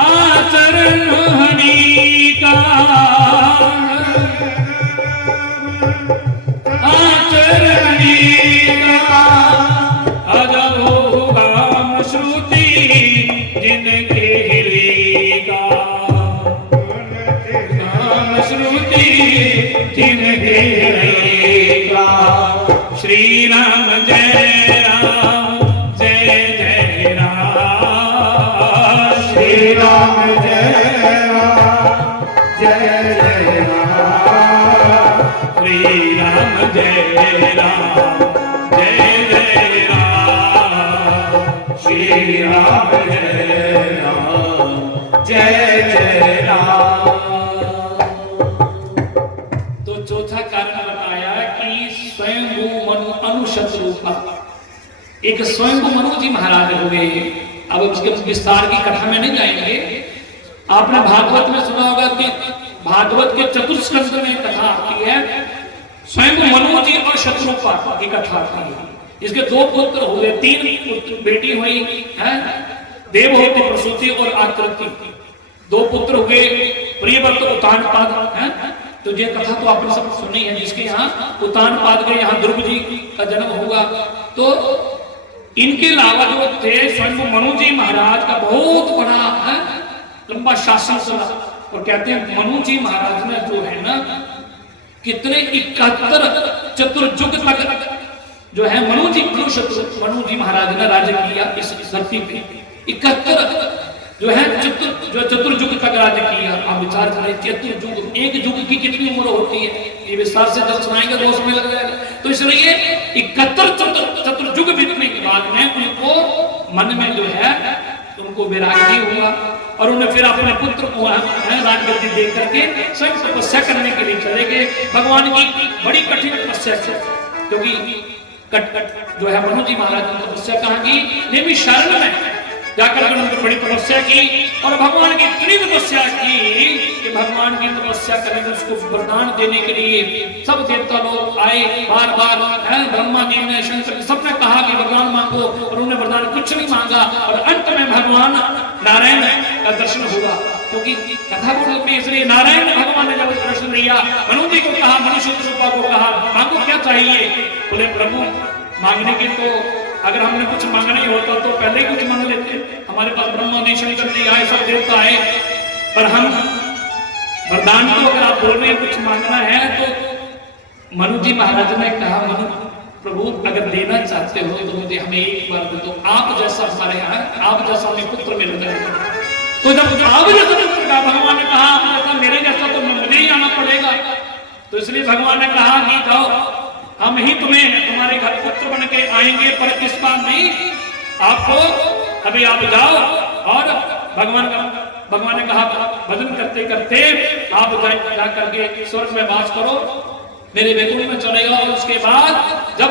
आचरण हरि का आचरण का अजोगाम श्रुति जिनके हिली का श्रुति जिनके हिली का। श्री राम जय राम जय जय राम, श्री राम जय राम जय जय राम, श्री राम जय राम जय जय राम, श्री राम जय राम जय जय राम। तो चौथा कारण बताया कि स्वयं मनु एक स्वयं मनु जी महाराज हो गए। अब उसके विस्तार की कथा में नहीं जाएंगे। आपने भागवत में सुना होगा कि भागवत के चतुर्स्कंध में कथा आती है, स्वयं मनु जी और शत्रुपा की कथा आती है। इसके दो पुत्र हुए, तीन बेटी हुई है, देवहूति, प्रसूति और आकृति। दो पुत्र हुए, प्रियव्रत, उत्तानपाद है। तो ये कथा तो आपने सब सुनी है, जिसके यहाँ उत्तानपाद के यहाँ ध्रुव जी का जन्म होगा। तो इनके अलावा जो थे स्वयं मनु जी महाराज का बहुत बड़ा है लंबा शासन चला। और कहते हैं मनु जी महाराज ने जो है ना कितने 71 चतुर्युग तक जो है मनु जी महाराज ने राज्य किया इस धरती पे। 71 जो है चतुर्युग तक राज्य किया। आप विचार करें, चतुर्युग, एक युग की कितनी उम्र होती है, ये विस्तार से जब सुनाएंगे तो उसमें लग जाएगा। तो इसलिए 71 चतुर्युग बीतने के बाद में उनको मन में जो है उनको वैराग्य हुआ और उन्हें फिर अपने पुत्र को राजगद्दी दे करके स्वयं तपस्या करने के लिए चले गए। भगवान की बड़ी कठिन तपस्या थी, क्योंकि जो है मनु जी महाराज ने तपस्या कहाँ की, नेमी शरण में जाकर उन्होंने बड़ी तपस्या की और भगवान की इतनी तपस्या की कि भगवान की तपस्या करने में उसको वरदान देने के लिए सब देवता लोग आए। बार बार ब्रह्मा जी ने, शंकर, सबने कहा कि वरदान मांगो, और उन्होंने वरदान कुछ नहीं मांगा। और अंत में भगवान नारायण का दर्शन हुआ, क्योंकि कथा बहुत लंबी, इसलिए नारायण भगवान ने जब दर्शन दिया, मनु जी को कहा, मनुष्य रूपा को कहा, मांगो क्या चाहिए। बोले प्रभु मांगने की तो अगर हमने कुछ मांगना ही होता तो पहले ही कुछ मांग लेते। हमारे पास ब्रह्मा जी, शंकर जी आए, सब देवता आए, पर हम वरदान तो अगर आप बोल रहे हैं कुछ मांगना है तो मनु जी महाराज ने कहा, मनु प्रभु अगर देना चाहते हो तो मुझे हमें एक बार दे दो, आप जैसा हमारे यहाँ, आप जैसा हमें पुत्र मिल जाएगा। तो जब आप जैसा पुत्र का भगवान ने कहा आप जैसा मेरे जैसा, तो मुझे ही आना पड़ेगा। तो इसलिए भगवान ने कहा कि जाओ, हम ही तुम्हारे घर पुत्र बन के आएंगे, पर इस बार नहीं, आपको अभी आप जाओ। और भगवान ने कहा भजन करते करते आप जा करके स्वर्ग में वास करो, मेरे वैकुंठ में चलेगा। और उसके बाद जब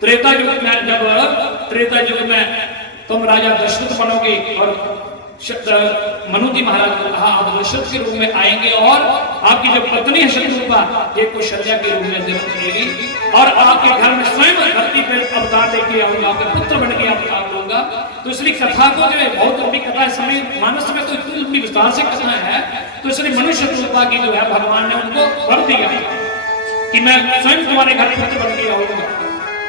त्रेता युग में तुम राजा दशरथ बनोगे, और मनु जी महाराज ने कहा आप दशरथ के रूप में आएंगे और आपकी जो पत्नी है शत्रुपा, ये कौशल्या के रूप में जन्म लेगी और आपके घर में स्वयं धरती पर अवतार लेके आऊंगा, आपके पुत्र बन के अवतार लूंगा। तो इसलिए कथा को जो है बहुत लंबी कथा है, समय मानस में तो इतनी लंबी विस्तार से कथा है। तो इसलिए मनुष्य शत्रुपा की जो है भगवान ने उनको वर दिया कि मैं स्वयं तुम्हारे घर पुत्र बन के आऊंगा।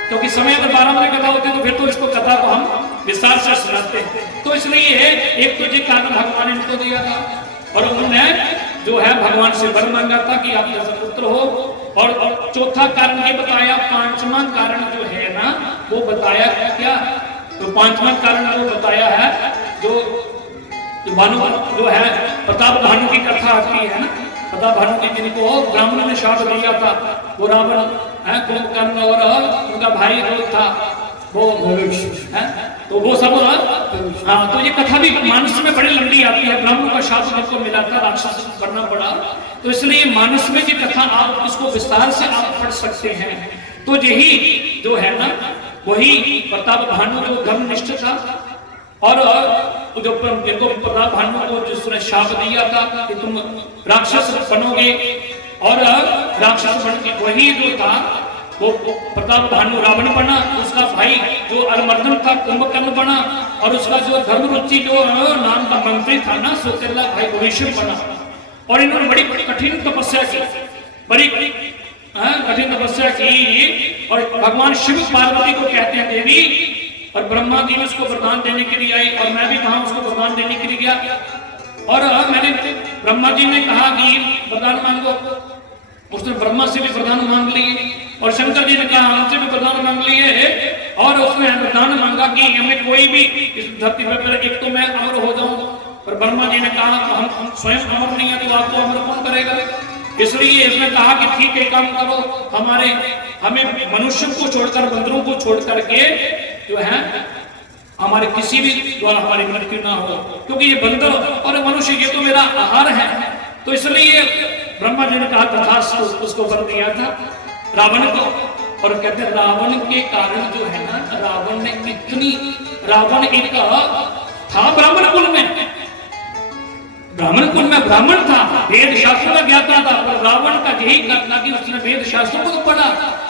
क्योंकि समय अगर 12 बजे कथा होती तो फिर तो इसको कथा को हम विस्तार से सुनाते हैं। तो इसलिए एक तो ये कारण भगवान ने इनको दिया था, और उन्होंने जो है भगवान से वर मांगा था कि आप जैसा पुत्र हो। और चौथा कारण ये बताया, पांचवा कारण जो है ना वो बताया क्या, तो पांचवा कारण वो बताया है जो भानु जो है प्रताप भानु की कथा आती है ना, प्रताप भानु की जिनको ब्राह्मण ने शाप दिया था, वो रावण है, कुंभकर्ण और उनका भाई जो था वो है, तो वो सब हाँ। तो ये कथा भी मानस में बड़ी लंबी आती है, ब्राह्मण का शाप जिनको मिला था, राक्षस बनना पड़ा। तो इसलिए मानस में ये कथा आप इसको विस्तार से आप पढ़ सकते हैं। तो यही जो है ना वही प्रताप भानु जो धर्मनिष्ठ था, और जो जिनको प्रताप भानु को जिसने शाप दिया था कि तुम राक्षस बनोगे, और राक्षस बन के वही जो था वो प्रताप भानु रावण बना, उसका भाई जो अलमर्दन था कुंभकर्ण बना, और उसका जो धर्मरुचि जो नाम का मंत्री था ना सौतेला भाई भविष्य बना। और इन्होंने बड़ी कठिन तपस्या की, बड़ी कठिन तपस्या की। और भगवान शिव पार्वती को कहते हैं देवी, और ब्रह्मा जी ने उसको वरदान देने के लिए आई, और मैं भी कहा उसको वरदान देने के लिए गया। और मैंने ब्रह्मा जी ने कहा कि वरदान मांगो, उसने ब्रह्मा से भी वरदान मांग लिए, और शंकर जी ने कहा हमसे भी वरदान मांग लिए, और उसने वरदान मांगा कि हमें कोई भी इस धरती पर, एक तो मैं अमर हो जाऊं, पर ब्रह्मा जी ने कहा हम स्वयं अमर नहीं है तो आपको अमर कौन करेगा। इसलिए इसने कहा कि ठीक है काम करो, हमें मनुष्य को छोड़कर बंदरों को छोड़ करके जो है हमारे किसी भी द्वारा हमारी मृत्यु ना हो, क्योंकि ये बंदर और मनुष्य ये तो मेरा आहार है। तो इसलिए ब्रह्मा जी ने कहा तथास्तु, उसको वर दिया था रावण को। और कहते हैं रावण के कारण जो है ना, रावण ने इतनी, रावण एक था ब्राह्मण कुल में, ब्राह्मण कुल में ब्राह्मण था, वेद शास्त्रों का ज्ञाता था, पर रावण का यही करना कि उसने वेद शास्त्रों को तो पढ़ा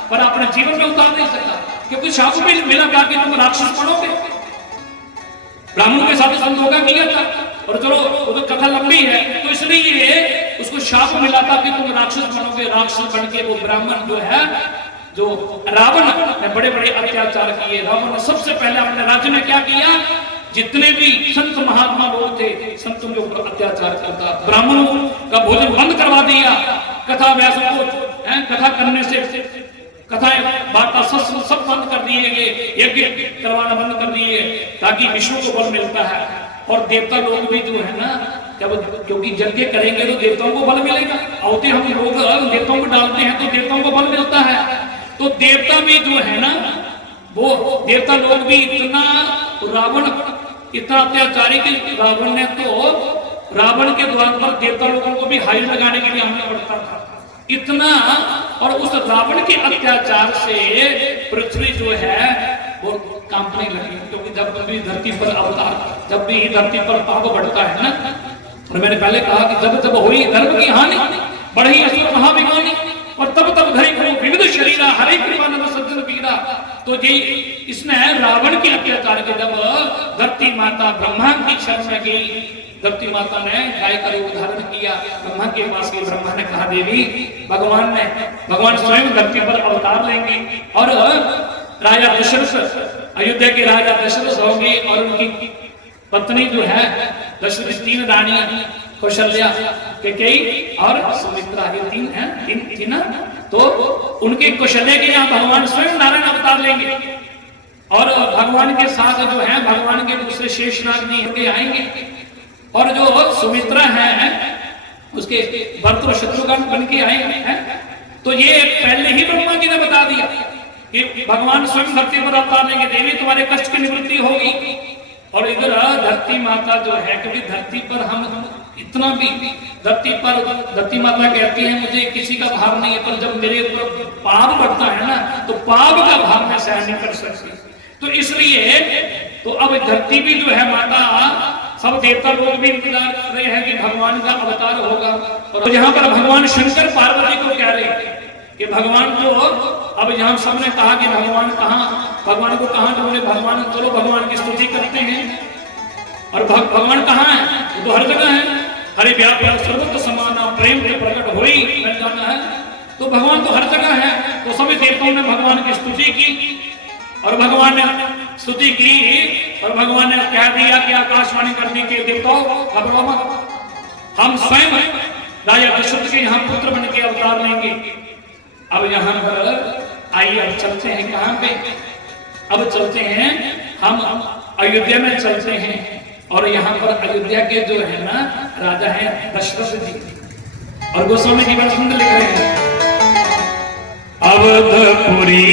पर अपने जीवन में उतार नहीं सका, क्योंकि शाप में मिला कि तुम राक्षस बनोगे। ब्राह्मणों के साथ संधोखा किया था, और चलो वो तो कथा लंबी है, तो इसलिए उसको शाप मिला था कि तुम राक्षस बनोगे। राक्षस बन के वो ब्राह्मण जो है, जो रावण ने बड़े बड़े अत्याचार किए। रावण ने सबसे पहले अपने राज्य में क्या किया, जितने भी संत महात्मा लोग थे संतों के ऊपर अत्याचार करता, ब्राह्मणों का भोजन बंद करवा दिया, कथा व्यासों को कथा करने से, कथाएं वार्ता सब बंद कर दिए गए, यज्ञ करवाना बंद कर दिए, ताकि विष्णु को बल मिलता है। और देवता लोग भी जो है ना, जब क्योंकि यज्ञ करेंगे तो देवताओं को बल मिलेगा, औते हम लोग देवताओं को डालते हैं तो देवताओं को बल मिलता है। तो देवता भी जो है ना, वो देवता लोग भी इतना, रावण इतना अत्याचारी कि रावण ने तो, रावण के द्वार पर देवता लोगों को भी हाई लगाने के लिए आना पड़ता था इतना। और उस रावण के अत्याचार से पृथ्वी जो है वो कांपने लगी, क्योंकि जब भी धरती पर अवतार, जब भी धरती पर पाप बढ़ता है ना, और मैंने पहले कहा कि जब जब हुई धर्म की हानि, बढ़ी असुर महाभिमानी, और तब तब धरी को विविध शरीरा हरे कृपानंद सज्जन पीरा। तो ये इसने रावण के अत्याचार के जब धरती माता ब्रह्मा की शरण में गई, धरती माता ने गाय का उदाहरण किया, ब्रह्मा के पास गई, ब्रह्मा ने कहा देवी भगवान स्वयं धरती पर अवतार लेंगे, और राजा दशरथ, अयोध्या के राजा दशरथ होंगे, और उनकी पत्नी जो है दशरथ, 3 रानियां, कौशल्या, कैकेयी और सुमित्रा, ये 3 हैं, थी ना। तो उनके कौशल्या के यहाँ भगवान स्वयं नारायण अवतार लेंगे, और भगवान के साथ जो है भगवान के दूसरे शेषनाग जी होंगे, आएंगे, और जो सुमित्रा है उसके भरत और शत्रुघ्न बन के आएंगे। तो ये पहले ही ब्रह्मा जी ने बता दिया कि भगवान स्वयं धरती पर अवतार लेंगे, देवी तुम्हारे कष्ट की निवृत्ति होगी। और इधर धरती माता जो है, क्योंकि धरती पर हम इतना भी, धरती माता कहती है मुझे किसी का भाव नहीं है, पर जब मेरे ऊपर पाप बढ़ता है ना, तो पाप का भाव मैं सहन नहीं कर सकती। तो इसलिए तो अब धरती भी जो है माता, सब देवता लोग भी इंतजार कर रहे हैं कि भगवान का अवतार होगा। और यहाँ पर भगवान शंकर पार्वती को कह रहे हैं कि भगवान तो, अब यहाँ सबने कहा कि भगवान कहाँ, भगवान को कहाँ ढूंढे, भगवान, चलो भगवान की स्तुति करते हैं, और भगवान कहाँ है, तो हर जगह है, हरे व्याप सर्वत्र समाना प्रेम के प्रकट होई मिल जाना है। तो भगवान तो हर जगह है। तो सभी देवताओं ने भगवान की स्तुति की, और भगवान ने स्तुति की, और भगवान ने कह दिया कि आकाशवाणी करने के देवताओं घबराओ मत, हम स्वयं राजा दशरथ के यहाँ पुत्र बन के अवतार लेंगे। अब यहाँ पर आइए, अब चलते हैं कहाँ पे, अब चलते हैं हम अयोध्या में चलते हैं, और यहाँ पर अयोध्या के जो है ना राजा है दशरथ जी, और गोस्वामी जी बड़ा सुंदर लिख रहे हैं, अवधपुरी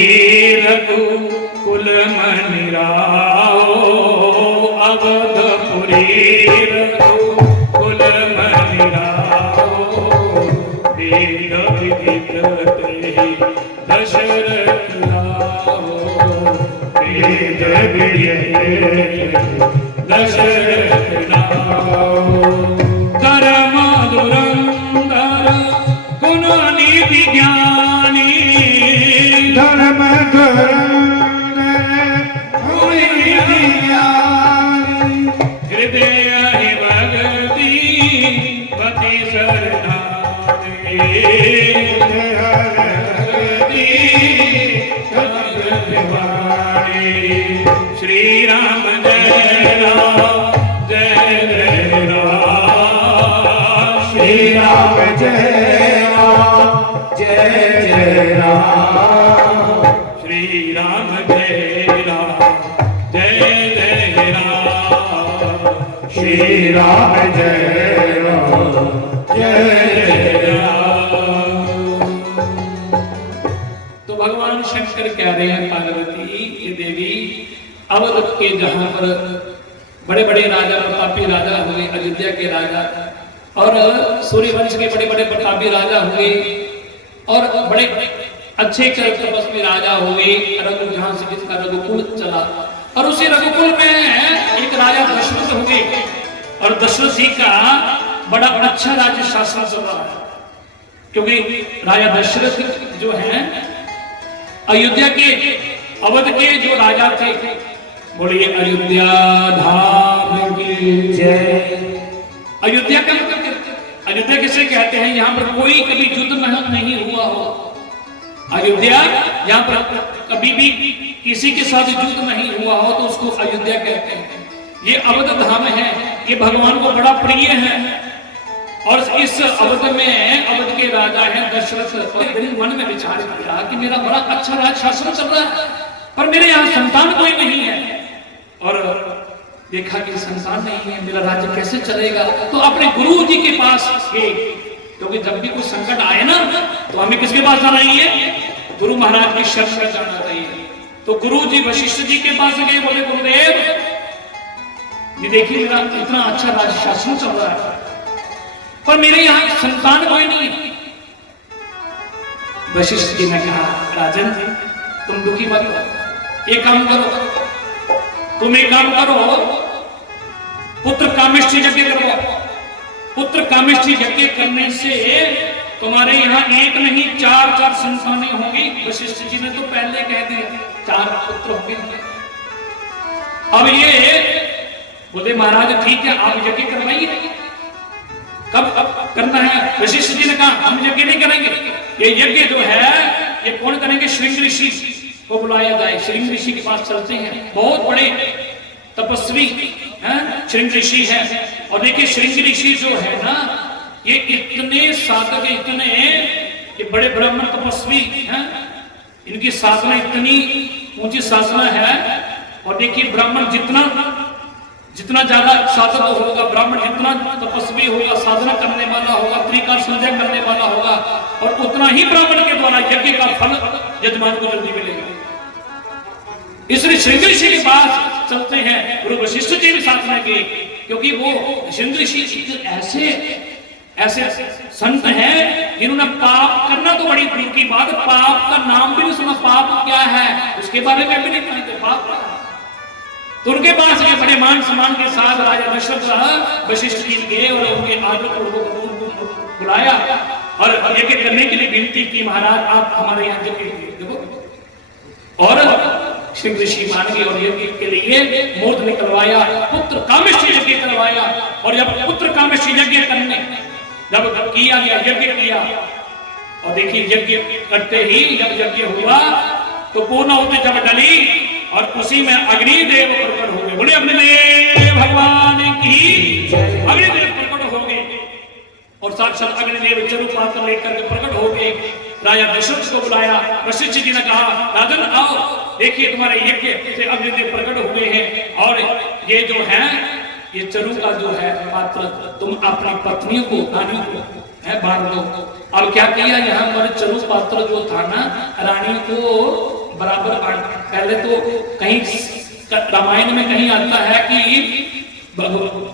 रघुकुल मनि राओ, अवधपुरी रघुकुल मनि राओ, वेद विदित तेहि दशरथ लाओ, वेद विदित दशरथ लाओ, धर्म धुरंधर गुण निधि ज्ञानी, धर्म धुरंधर गुण निधि ज्ञानी, हृदय भक्ति पति शरणागति, श्री राम जय राम जय जय राम, श्री राम जय राम जय जय राम, श्री राम जय राम जय जय राम, श्री राम जय राम जय जय राम। तो भगवान शंकर कह रहे हैं पार्वती की देवी, अवध के जहां पर बड़े बड़े राजा प्रतापी राजा हुए, अयोध्या के राजा, और सूर्यवंश के बड़े बड़े प्रतापी राजा हुए, और बड़े अच्छे तपस्वी राजा हुए, रघुधाम से जिसका रघुकुल चला, और उसी रघुकुल में एक राजा दशरथ हुए, और दशरथ जी का बड़ा अच्छा राज्य शासन चल रहा है, क्योंकि राजा दशरथ जो है अयोध्या के, अवध के जो राजा थे। बोलिए अयोध्या धाम की जय। अयोध्या का मतलब, अयोध्या किसे कहते हैं? यहाँ पर कोई कभी युद्ध नहीं हुआ हो। अयोध्या यहाँ पर कभी भी किसी के साथ युद्ध नहीं हुआ हो तो उसको अयोध्या कहते हैं। ये अवध धाम है, ये भगवान को बड़ा प्रिय है। और इस अवध में अवध के राजा हैं दशरथ। मन में विचार किया कि मेरा बड़ा अच्छा राज शासन चल रहा है, पर मेरे यहाँ संतान कोई नहीं है, और देखा कि संतान नहीं है, मेरा राज्य कैसे चलेगा? तो अपने गुरु जी के पास गए, क्योंकि जब भी कोई संकट आए ना तो हमें किसके पास जाना है? गुरु महाराज की शरण में जाना चाहिए। तो गुरु जी वशिष्ठ जी के पास गए, बोले गुरुदेव ये देखिए मेरा इतना अच्छा राज्य शासन चल रहा है, पर मेरे यहाँ संतान कोई नहीं है। वशिष्ठ जी ने कहा राजन तुम दुखी मत हो, एक काम करो, तुम एक काम करो, पुत्र कामेष्ठी यज्ञ करो। पुत्र कामेष्ठी यज्ञ करने से तुम्हारे यहाँ एक नहीं 4 संतानें होंगी। वशिष्ठ जी ने तो पहले कह दिया 4 पुत्र होंगे। अब ये बोले महाराज ठीक है आप यज्ञ करवाइए। कब करना है? वशिष्ठ जी ने कहा हम यज्ञ नहीं करेंगे, ये यज्ञ जो है ये कौन करेंगे? श्रृंग ऋषि को बुलाया जाए। श्रृंग ऋषि के पास चलते हैं, बहुत बड़े तपस्वी हैं श्रृंग ऋषि है। और देखिए श्रृंग ऋषि जो है ना ये इतने साधक, इतने ये बड़े ब्राह्मण तपस्वी हैं, इनकी साधना इतनी ऊंची साधना है। और देखिए ब्राह्मण जितना ज्यादा साधक होगा, ब्राह्मण जितना तपस्वी होगा, साधना करने वाला होगा, त्रिकाल संध्या करने वाला होगा, और उतना ही ब्राह्मण के द्वारा यज्ञ का फल यजमान को जल्दी मिलेगा। इसलिए श्रृंग ऋषि के पास चलते हैं। गुरु वशिष्ठ जी भी साथ में गए, क्योंकि वो श्रृंग ऋषि ऐसे संत हैं जिन्होंने पाप करना तो बड़ी दूर की बात, पाप का नाम भी नहीं सुना। पाप क्या है उसके बारे में भी नहीं जानते पाप। तो उनके पास ये बड़े मान सम्मान के साथ राजा दशरथ वशिष्ठ जी गए और उनके आदर को बुलाया और यज्ञ करने के लिए विनती की, महाराज आप हमारे यहाँ यज्ञ देखो। और श्री ऋषि मान गए और यज्ञ के लिए मूर्त निकलवाया, पुत्र कामेष्ठी यज्ञ करवाया। और जब पुत्र कामेष्ठी यज्ञ करने जब किया गया, यज्ञ किया, और देखिए यज्ञ करते ही जब यज्ञ हुआ तो पूर्णाहुति जब डली और उसी में अग्निदेव प्रकट हो गए। बोले अग्निदेव भगवान की अग्निदेव प्रकट हो गए और साक्षात अग्निदेव चरु पात्र लेकर के प्रकट हो गए। राजा दशरथ को बुलाया। वशिष्ठ जी ने कहा राजन आओ, देखिए तुम्हारे यज्ञ से अग्निदेव प्रकट हुए हैं, और ये जो है ये चरु का जो है पात्र तुम अपनी पत्नियों को, रानियों को बांट दो। अब क्या किया, यहाँ पर चरु पात्र जो था ना रानी को बराबर बांट। पहले तो कहीं रामायण में कहीं आता है कि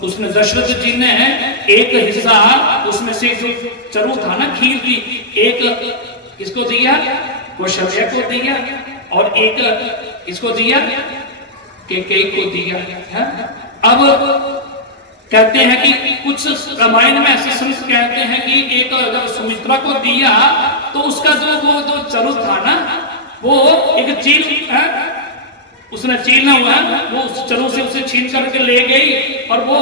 उसने दशरथ जी ने एक हिस्सा उसमें से जो चरु था ना खीर की, एक इसको दिया, कौशल्या को दिया, और एक इसको दिया, केकई को दिया है? अब कहते हैं कि कुछ रामायण में ऐसे संत कहते हैं कि एक जब सुमित्रा को दिया तो उसका वो जो चरु था ना वो एक चील है, उसने छीना हुआ, वो उस चरु से उसे छीन करके ले गई। और वो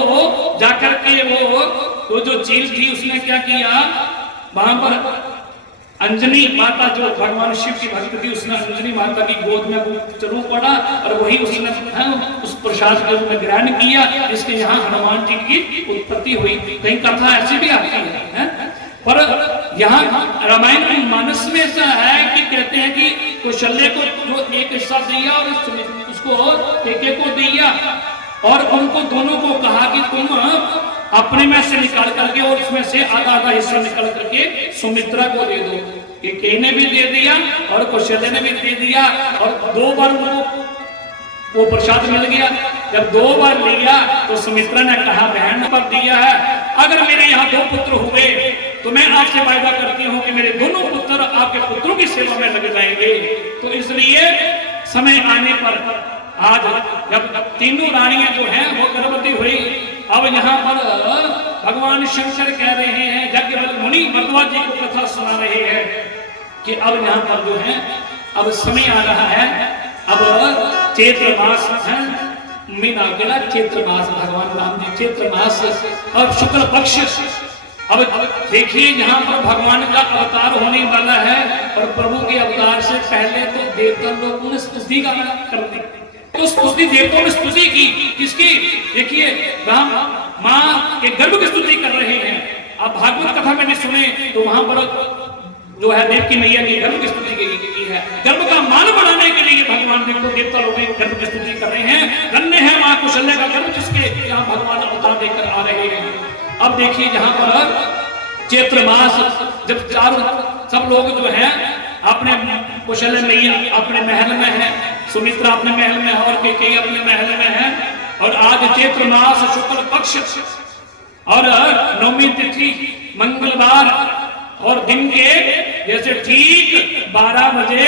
जाकर के वो जो चील थी उसने क्या किया, वहां पर अंजनी माता जो भगवान शिव की भक्त थी, उसने अंजनी माता की गोद में वो चरु पड़ा और वही उसने उस प्रसाद के रूप में ग्रहण किया, जिसके यहाँ हनुमान जी की उत्पत्ति हुई। कहीं कथा ऐसी भी आती है? पर यहाँ रामायण के मानस में ऐसा है कि कहते हैं कि कौशल्या को जो एक हिस्सा दिया और उसको केके को दिया, और उनको दोनों को कहा कि तुम अपने में से निकाल करके और उसमें से आधा आधा हिस्सा निकाल करके सुमित्रा को दे दो। केके ने भी दे दिया और कौशल्या ने भी दे दिया, और 2 बार वो प्रसाद मिल गया। जब 2 बार लिया तो सुमित्रा ने कहा बहन पर दिया है, अगर मेरे यहाँ 2 पुत्र हुए तो मैं आपसे वायदा करती हूँ कि मेरे दोनों पुत्र आपके पुत्रों की सेवा में लग जाएंगे। तो इसलिए समय आने पर आज जब तीनों रानियां जो हैं वो गर्भवती हुई, अब यहाँ पर भगवान शंकर कह रहे हैं, यज्ञवल्क्य मुनि भरद्वाज जी को कथा सुना रहे हैं कि अब यहाँ पर जो है अब समय आ रहा है, अब चैत्र मास है, मीना गिरा चैत्र मास, भगवान राम जी चैत्र मास और शुक्ल पक्ष। अब देखिए यहाँ पर भगवान का अवतार होने वाला है और प्रभु के अवतार से पहले तो देवता लोगों ने स्तुति का कर दी, तो स्तुति देवताओं ने स्तुति की किसकी? देखिए राम माँ के गर्भ की स्तुति कर रहे हैं। आप भागवत कथा में भी सुने तो वहां पर जो है देव की मैया की गर्भ की स्तुति की है। गर्भ का मान बढ़ाने के लिए भगवान देव को देवता लोग गर्भ की स्तुति कर रहे हैं। धन्य है माँ कौशल्या का गर्भ जिसके यहाँ भगवान अवतार देकर आ रहे हैं। अब देखिए यहाँ पर चैत्र मास जब चारों सब लोग जो है अपने कौशल्या मैया अपने महल में है, सुमित्रा अपने महल में है और कैकेयी अपने महल में है। और आज चैत्र मास शुक्ल पक्ष और नवमी तिथि मंगलवार और दिन के जैसे ठीक 12 बजे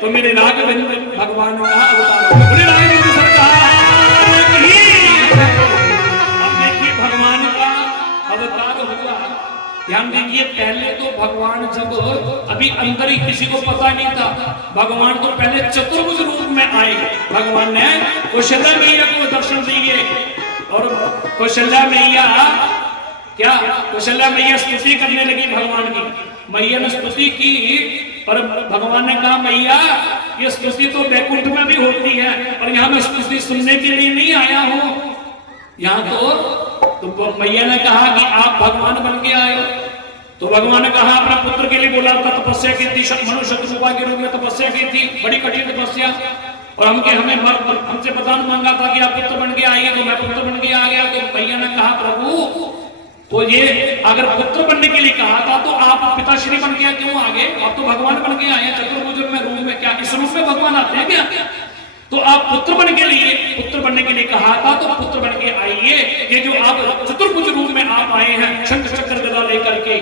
तो मेरे राघवेंद्र भगवान का अवतार। राघवेंद्र सरकार की अब देखिए भगवान का अवतार हुआ। ध्यान दीजिए पहले तो भगवान जब अभी अंदर ही किसी को पता नहीं था, भगवान तो पहले चतुर्भुज रूप में आए। भगवान ने कौशल्या मैया को दर्शन दिए और कौशल्या मैया क्या कौशल्या मैया स्तुति करने लगी भगवान की। मैया ने स्तुति की पर भगवान ने कहा मैया ये स्तुति तो वैकुंठ में भी होती है और यहाँ मैं स्तुति सुनने के लिए नहीं आया हूँ। यहाँ तो मैया ने कहा कि आप भगवान बन के आए हो। तो भगवान ने कहा अपने पुत्र के लिए बोला था, तपस्या की थी, मनुष्य शत्रुपा के रूप में तपस्या की थी, बड़ी कठिन तपस्या। और हमसे वरदान मांगा था कि आप पुत्र बन के आइए, तो मैं पुत्र बन के आ गया। तो मैया ने कहा प्रभु तो ये अगर पुत्र बनने के लिए कहा था तो आप पिताश्री बन के क्यों आगे? आप तो भगवान बन के आए चतुर्भुज में रूप में, क्या इस रूप में भगवान आते हैं क्या? तो आप पुत्र बनने के लिए कहा था तो पुत्र बन के आइए। ये जो आप चतुर्भुज रूप में आप आए हैं शंख चक्र गदा लेकर के,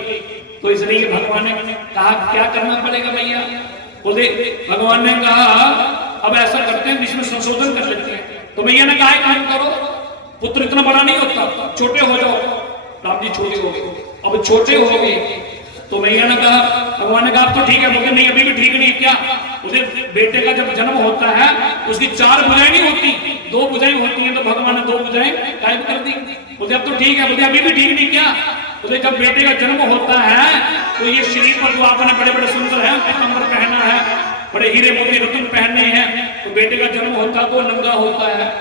तो इसलिए भगवान ने कहा क्या करना पड़ेगा भैया? बोले भगवान ने कहा अब ऐसा करते हैं इसमें संशोधन कर लेते हैं। तो भैया ने कहा काम करो, पुत्र इतना बड़ा नहीं होता, छोटे हो जाओ। राम जी छोटे हो गए, अब छोटे हो गए तो मैया ने कहा भगवान ने कहा तो ठीक है। बोले नहीं अभी भी ठीक नहीं। क्या? उसे बेटे का जब जन्म होता है उसकी 4 भुजाएं नहीं होती, 2 भुजाएं होती हैं। तो भगवान ने 2 भुजाएं गायब कर दी। बोले अब तो ठीक है। बोले अभी भी ठीक नहीं। क्या? बोले जब बेटे का जन्म होता है तो ये शरीर पर जो आपने बड़े बड़े सुंदर है पीतांबर पहना है, बड़े हीरे मोती रत्न पहने हैं, तो बेटे का जन्म होता है तो नंगा होता है।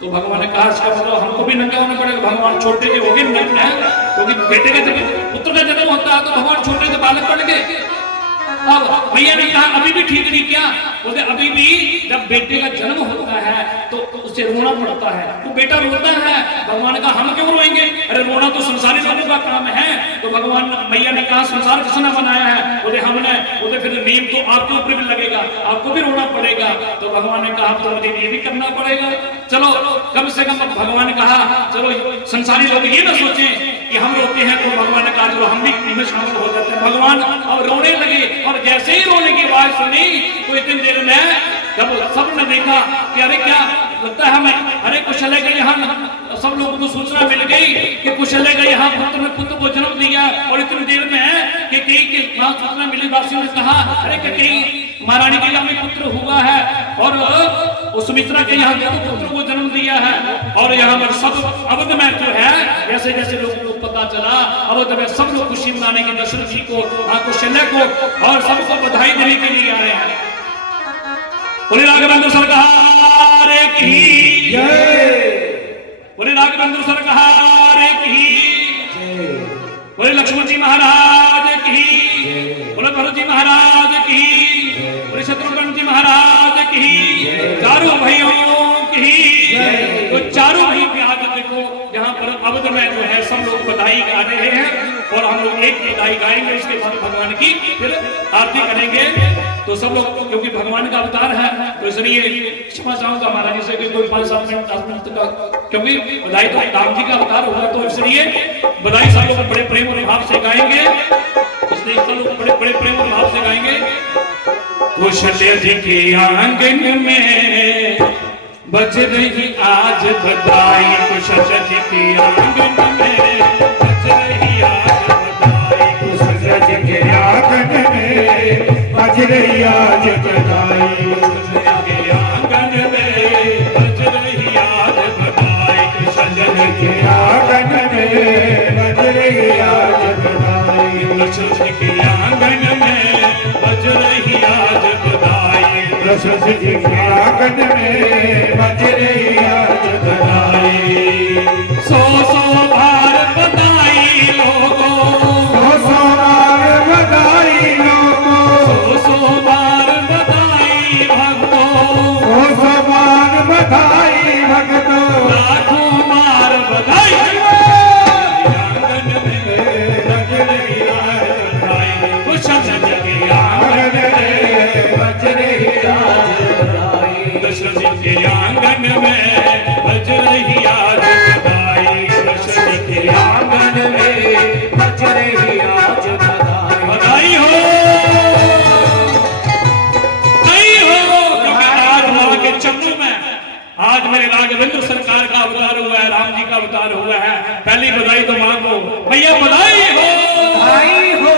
तो भगवान ने कहा इसका मतलब हमको भी नंगा होना पड़ेगा। भगवान छोटे से हो गए नंगे हैं क्योंकि बेटे का जब पुत्र का जन्म होता है तो भगवान छोटे से बालक बन गए। अब भैया ने कहा अभी भी ठीक नहीं। क्या? बोलते अभी भी जब बेटे का जन्म होता है तो उसे रोना पड़ता है, तो बेटा रोता है। भगवान ने कहा हम क्यों रोएंगे? अरे रोना तो संसारी लोगों का काम है। तो भगवान मैया ने कहा संसार किसने बनाया है? बोले हमने। बोले फिर नियम तो आपके ऊपर भी लगेगा, आपको भी रोना पड़ेगा। तो भगवान ने कहा तो मुझे ये भी करना पड़ेगा। चलो कम से कम भगवान ने कहा चलो संसारी लोग ये ना सोचे कि हम रोते हैं। तो भगवान ने कहा चलो हम भी इनमें शामिल हो जाते हैं। भगवान अब रोने लगे और जैसे ही रोने की आवाज सुनी तो इतनी देर में जब सबने देखा कि अरे क्या लगता है हमें, अरे कौशल्या के यहाँ सब लोगों को सूचना मिल गई कि कौशल्या का यहाँ पुत्र को जन्म दिया। और इतनी देर में कि कैकेयी के वहां सूचना मिली, वासियों ने कहा अरे कैकेयी महारानी के यहाँ में पुत्र हुआ है और सुमित्रा के यहाँ दोनों पुत्रों को जन्म दिया है। और यहाँ पर सब अवध में जो है जैसे जैसे लोगों को पता चला अवध में सब लोग खुशी मनाने के दशरथ जी को, कौशल्या को और सबको बधाई देने के लिए आए हैं। बोले राघवेंद्र सरकार की जय, बोले राघवेंद्र सरकार की जय, बोले लक्ष्मण जी महाराज की, बोले भरत जी महाराज की, बोले शत्रुघ्न जी महाराज की, चारों भाइयों की। तो चारों भाई की आज देखो यहाँ पर अवध में जो है सब लोग बधाई गा रहे हैं और हम लोग एक बधाई गाएंगे, उसके बाद भगवान की फिर आरती करेंगे। तो सब लोग क्योंकि भगवान का अवतार है तो इसलिए क्षमा चाहूंगा महाराज जी से कि कोई 5-7 मिनट 10 मिनट का, क्योंकि बधाई तो राम जी का अवतार होगा तो इसलिए बधाई सब लोग बड़े प्रेम और भाव से गाएंगे। देख चलो बड़े बड़े प्रेम भाव से गाएंगे। कौशल्या जी के आंगन में बज रही आज बधाई, कौशल्या जी के आंगन में बज रही आज बधाई, कौशल्या जी के आंगन में बज रही आज बधाई, कौशल्या के आंगन में बज रही आज बधाई, कौशल्या जी के आंगन में बज रही आज बधाई, कौशल्या जी के आंगन में बज रही आज बधाई, कौशल्या जी के आंगन में बज रही आज बधाई। सौ बार बधाई लोगों, सौ बार बधाई लोगों, सौ बार बधाई भक्तों, सौ बार बधाई भक्तों, लाखों बार बधाई। आंगन में बज रही आज बधाई, कौशल्या जी के आंगन में बज रही आज बधाई, कौशल्या जी के आंगन में बज रही आज बधाई, कौशल्या जी के आंगन में बज रही आज बधाई। बधाई हो, बधाई हो, क्योंकि आज मां के चरणों में आज मेरे राघवेंद्र सरकार का अवतार हुआ है, राम जी का अवतार हुआ है। पहली बधाई तो मां को, भैया बधाई हो, बधाई हो,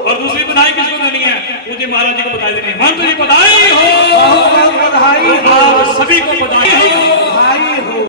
और दूसरी बधाई किसको देनी है? मुझे महाराज जी को बधाई देनी है। महंत जी बधाई हो, बधाई हो, आप सभी को बधाई हो। बधाई हो।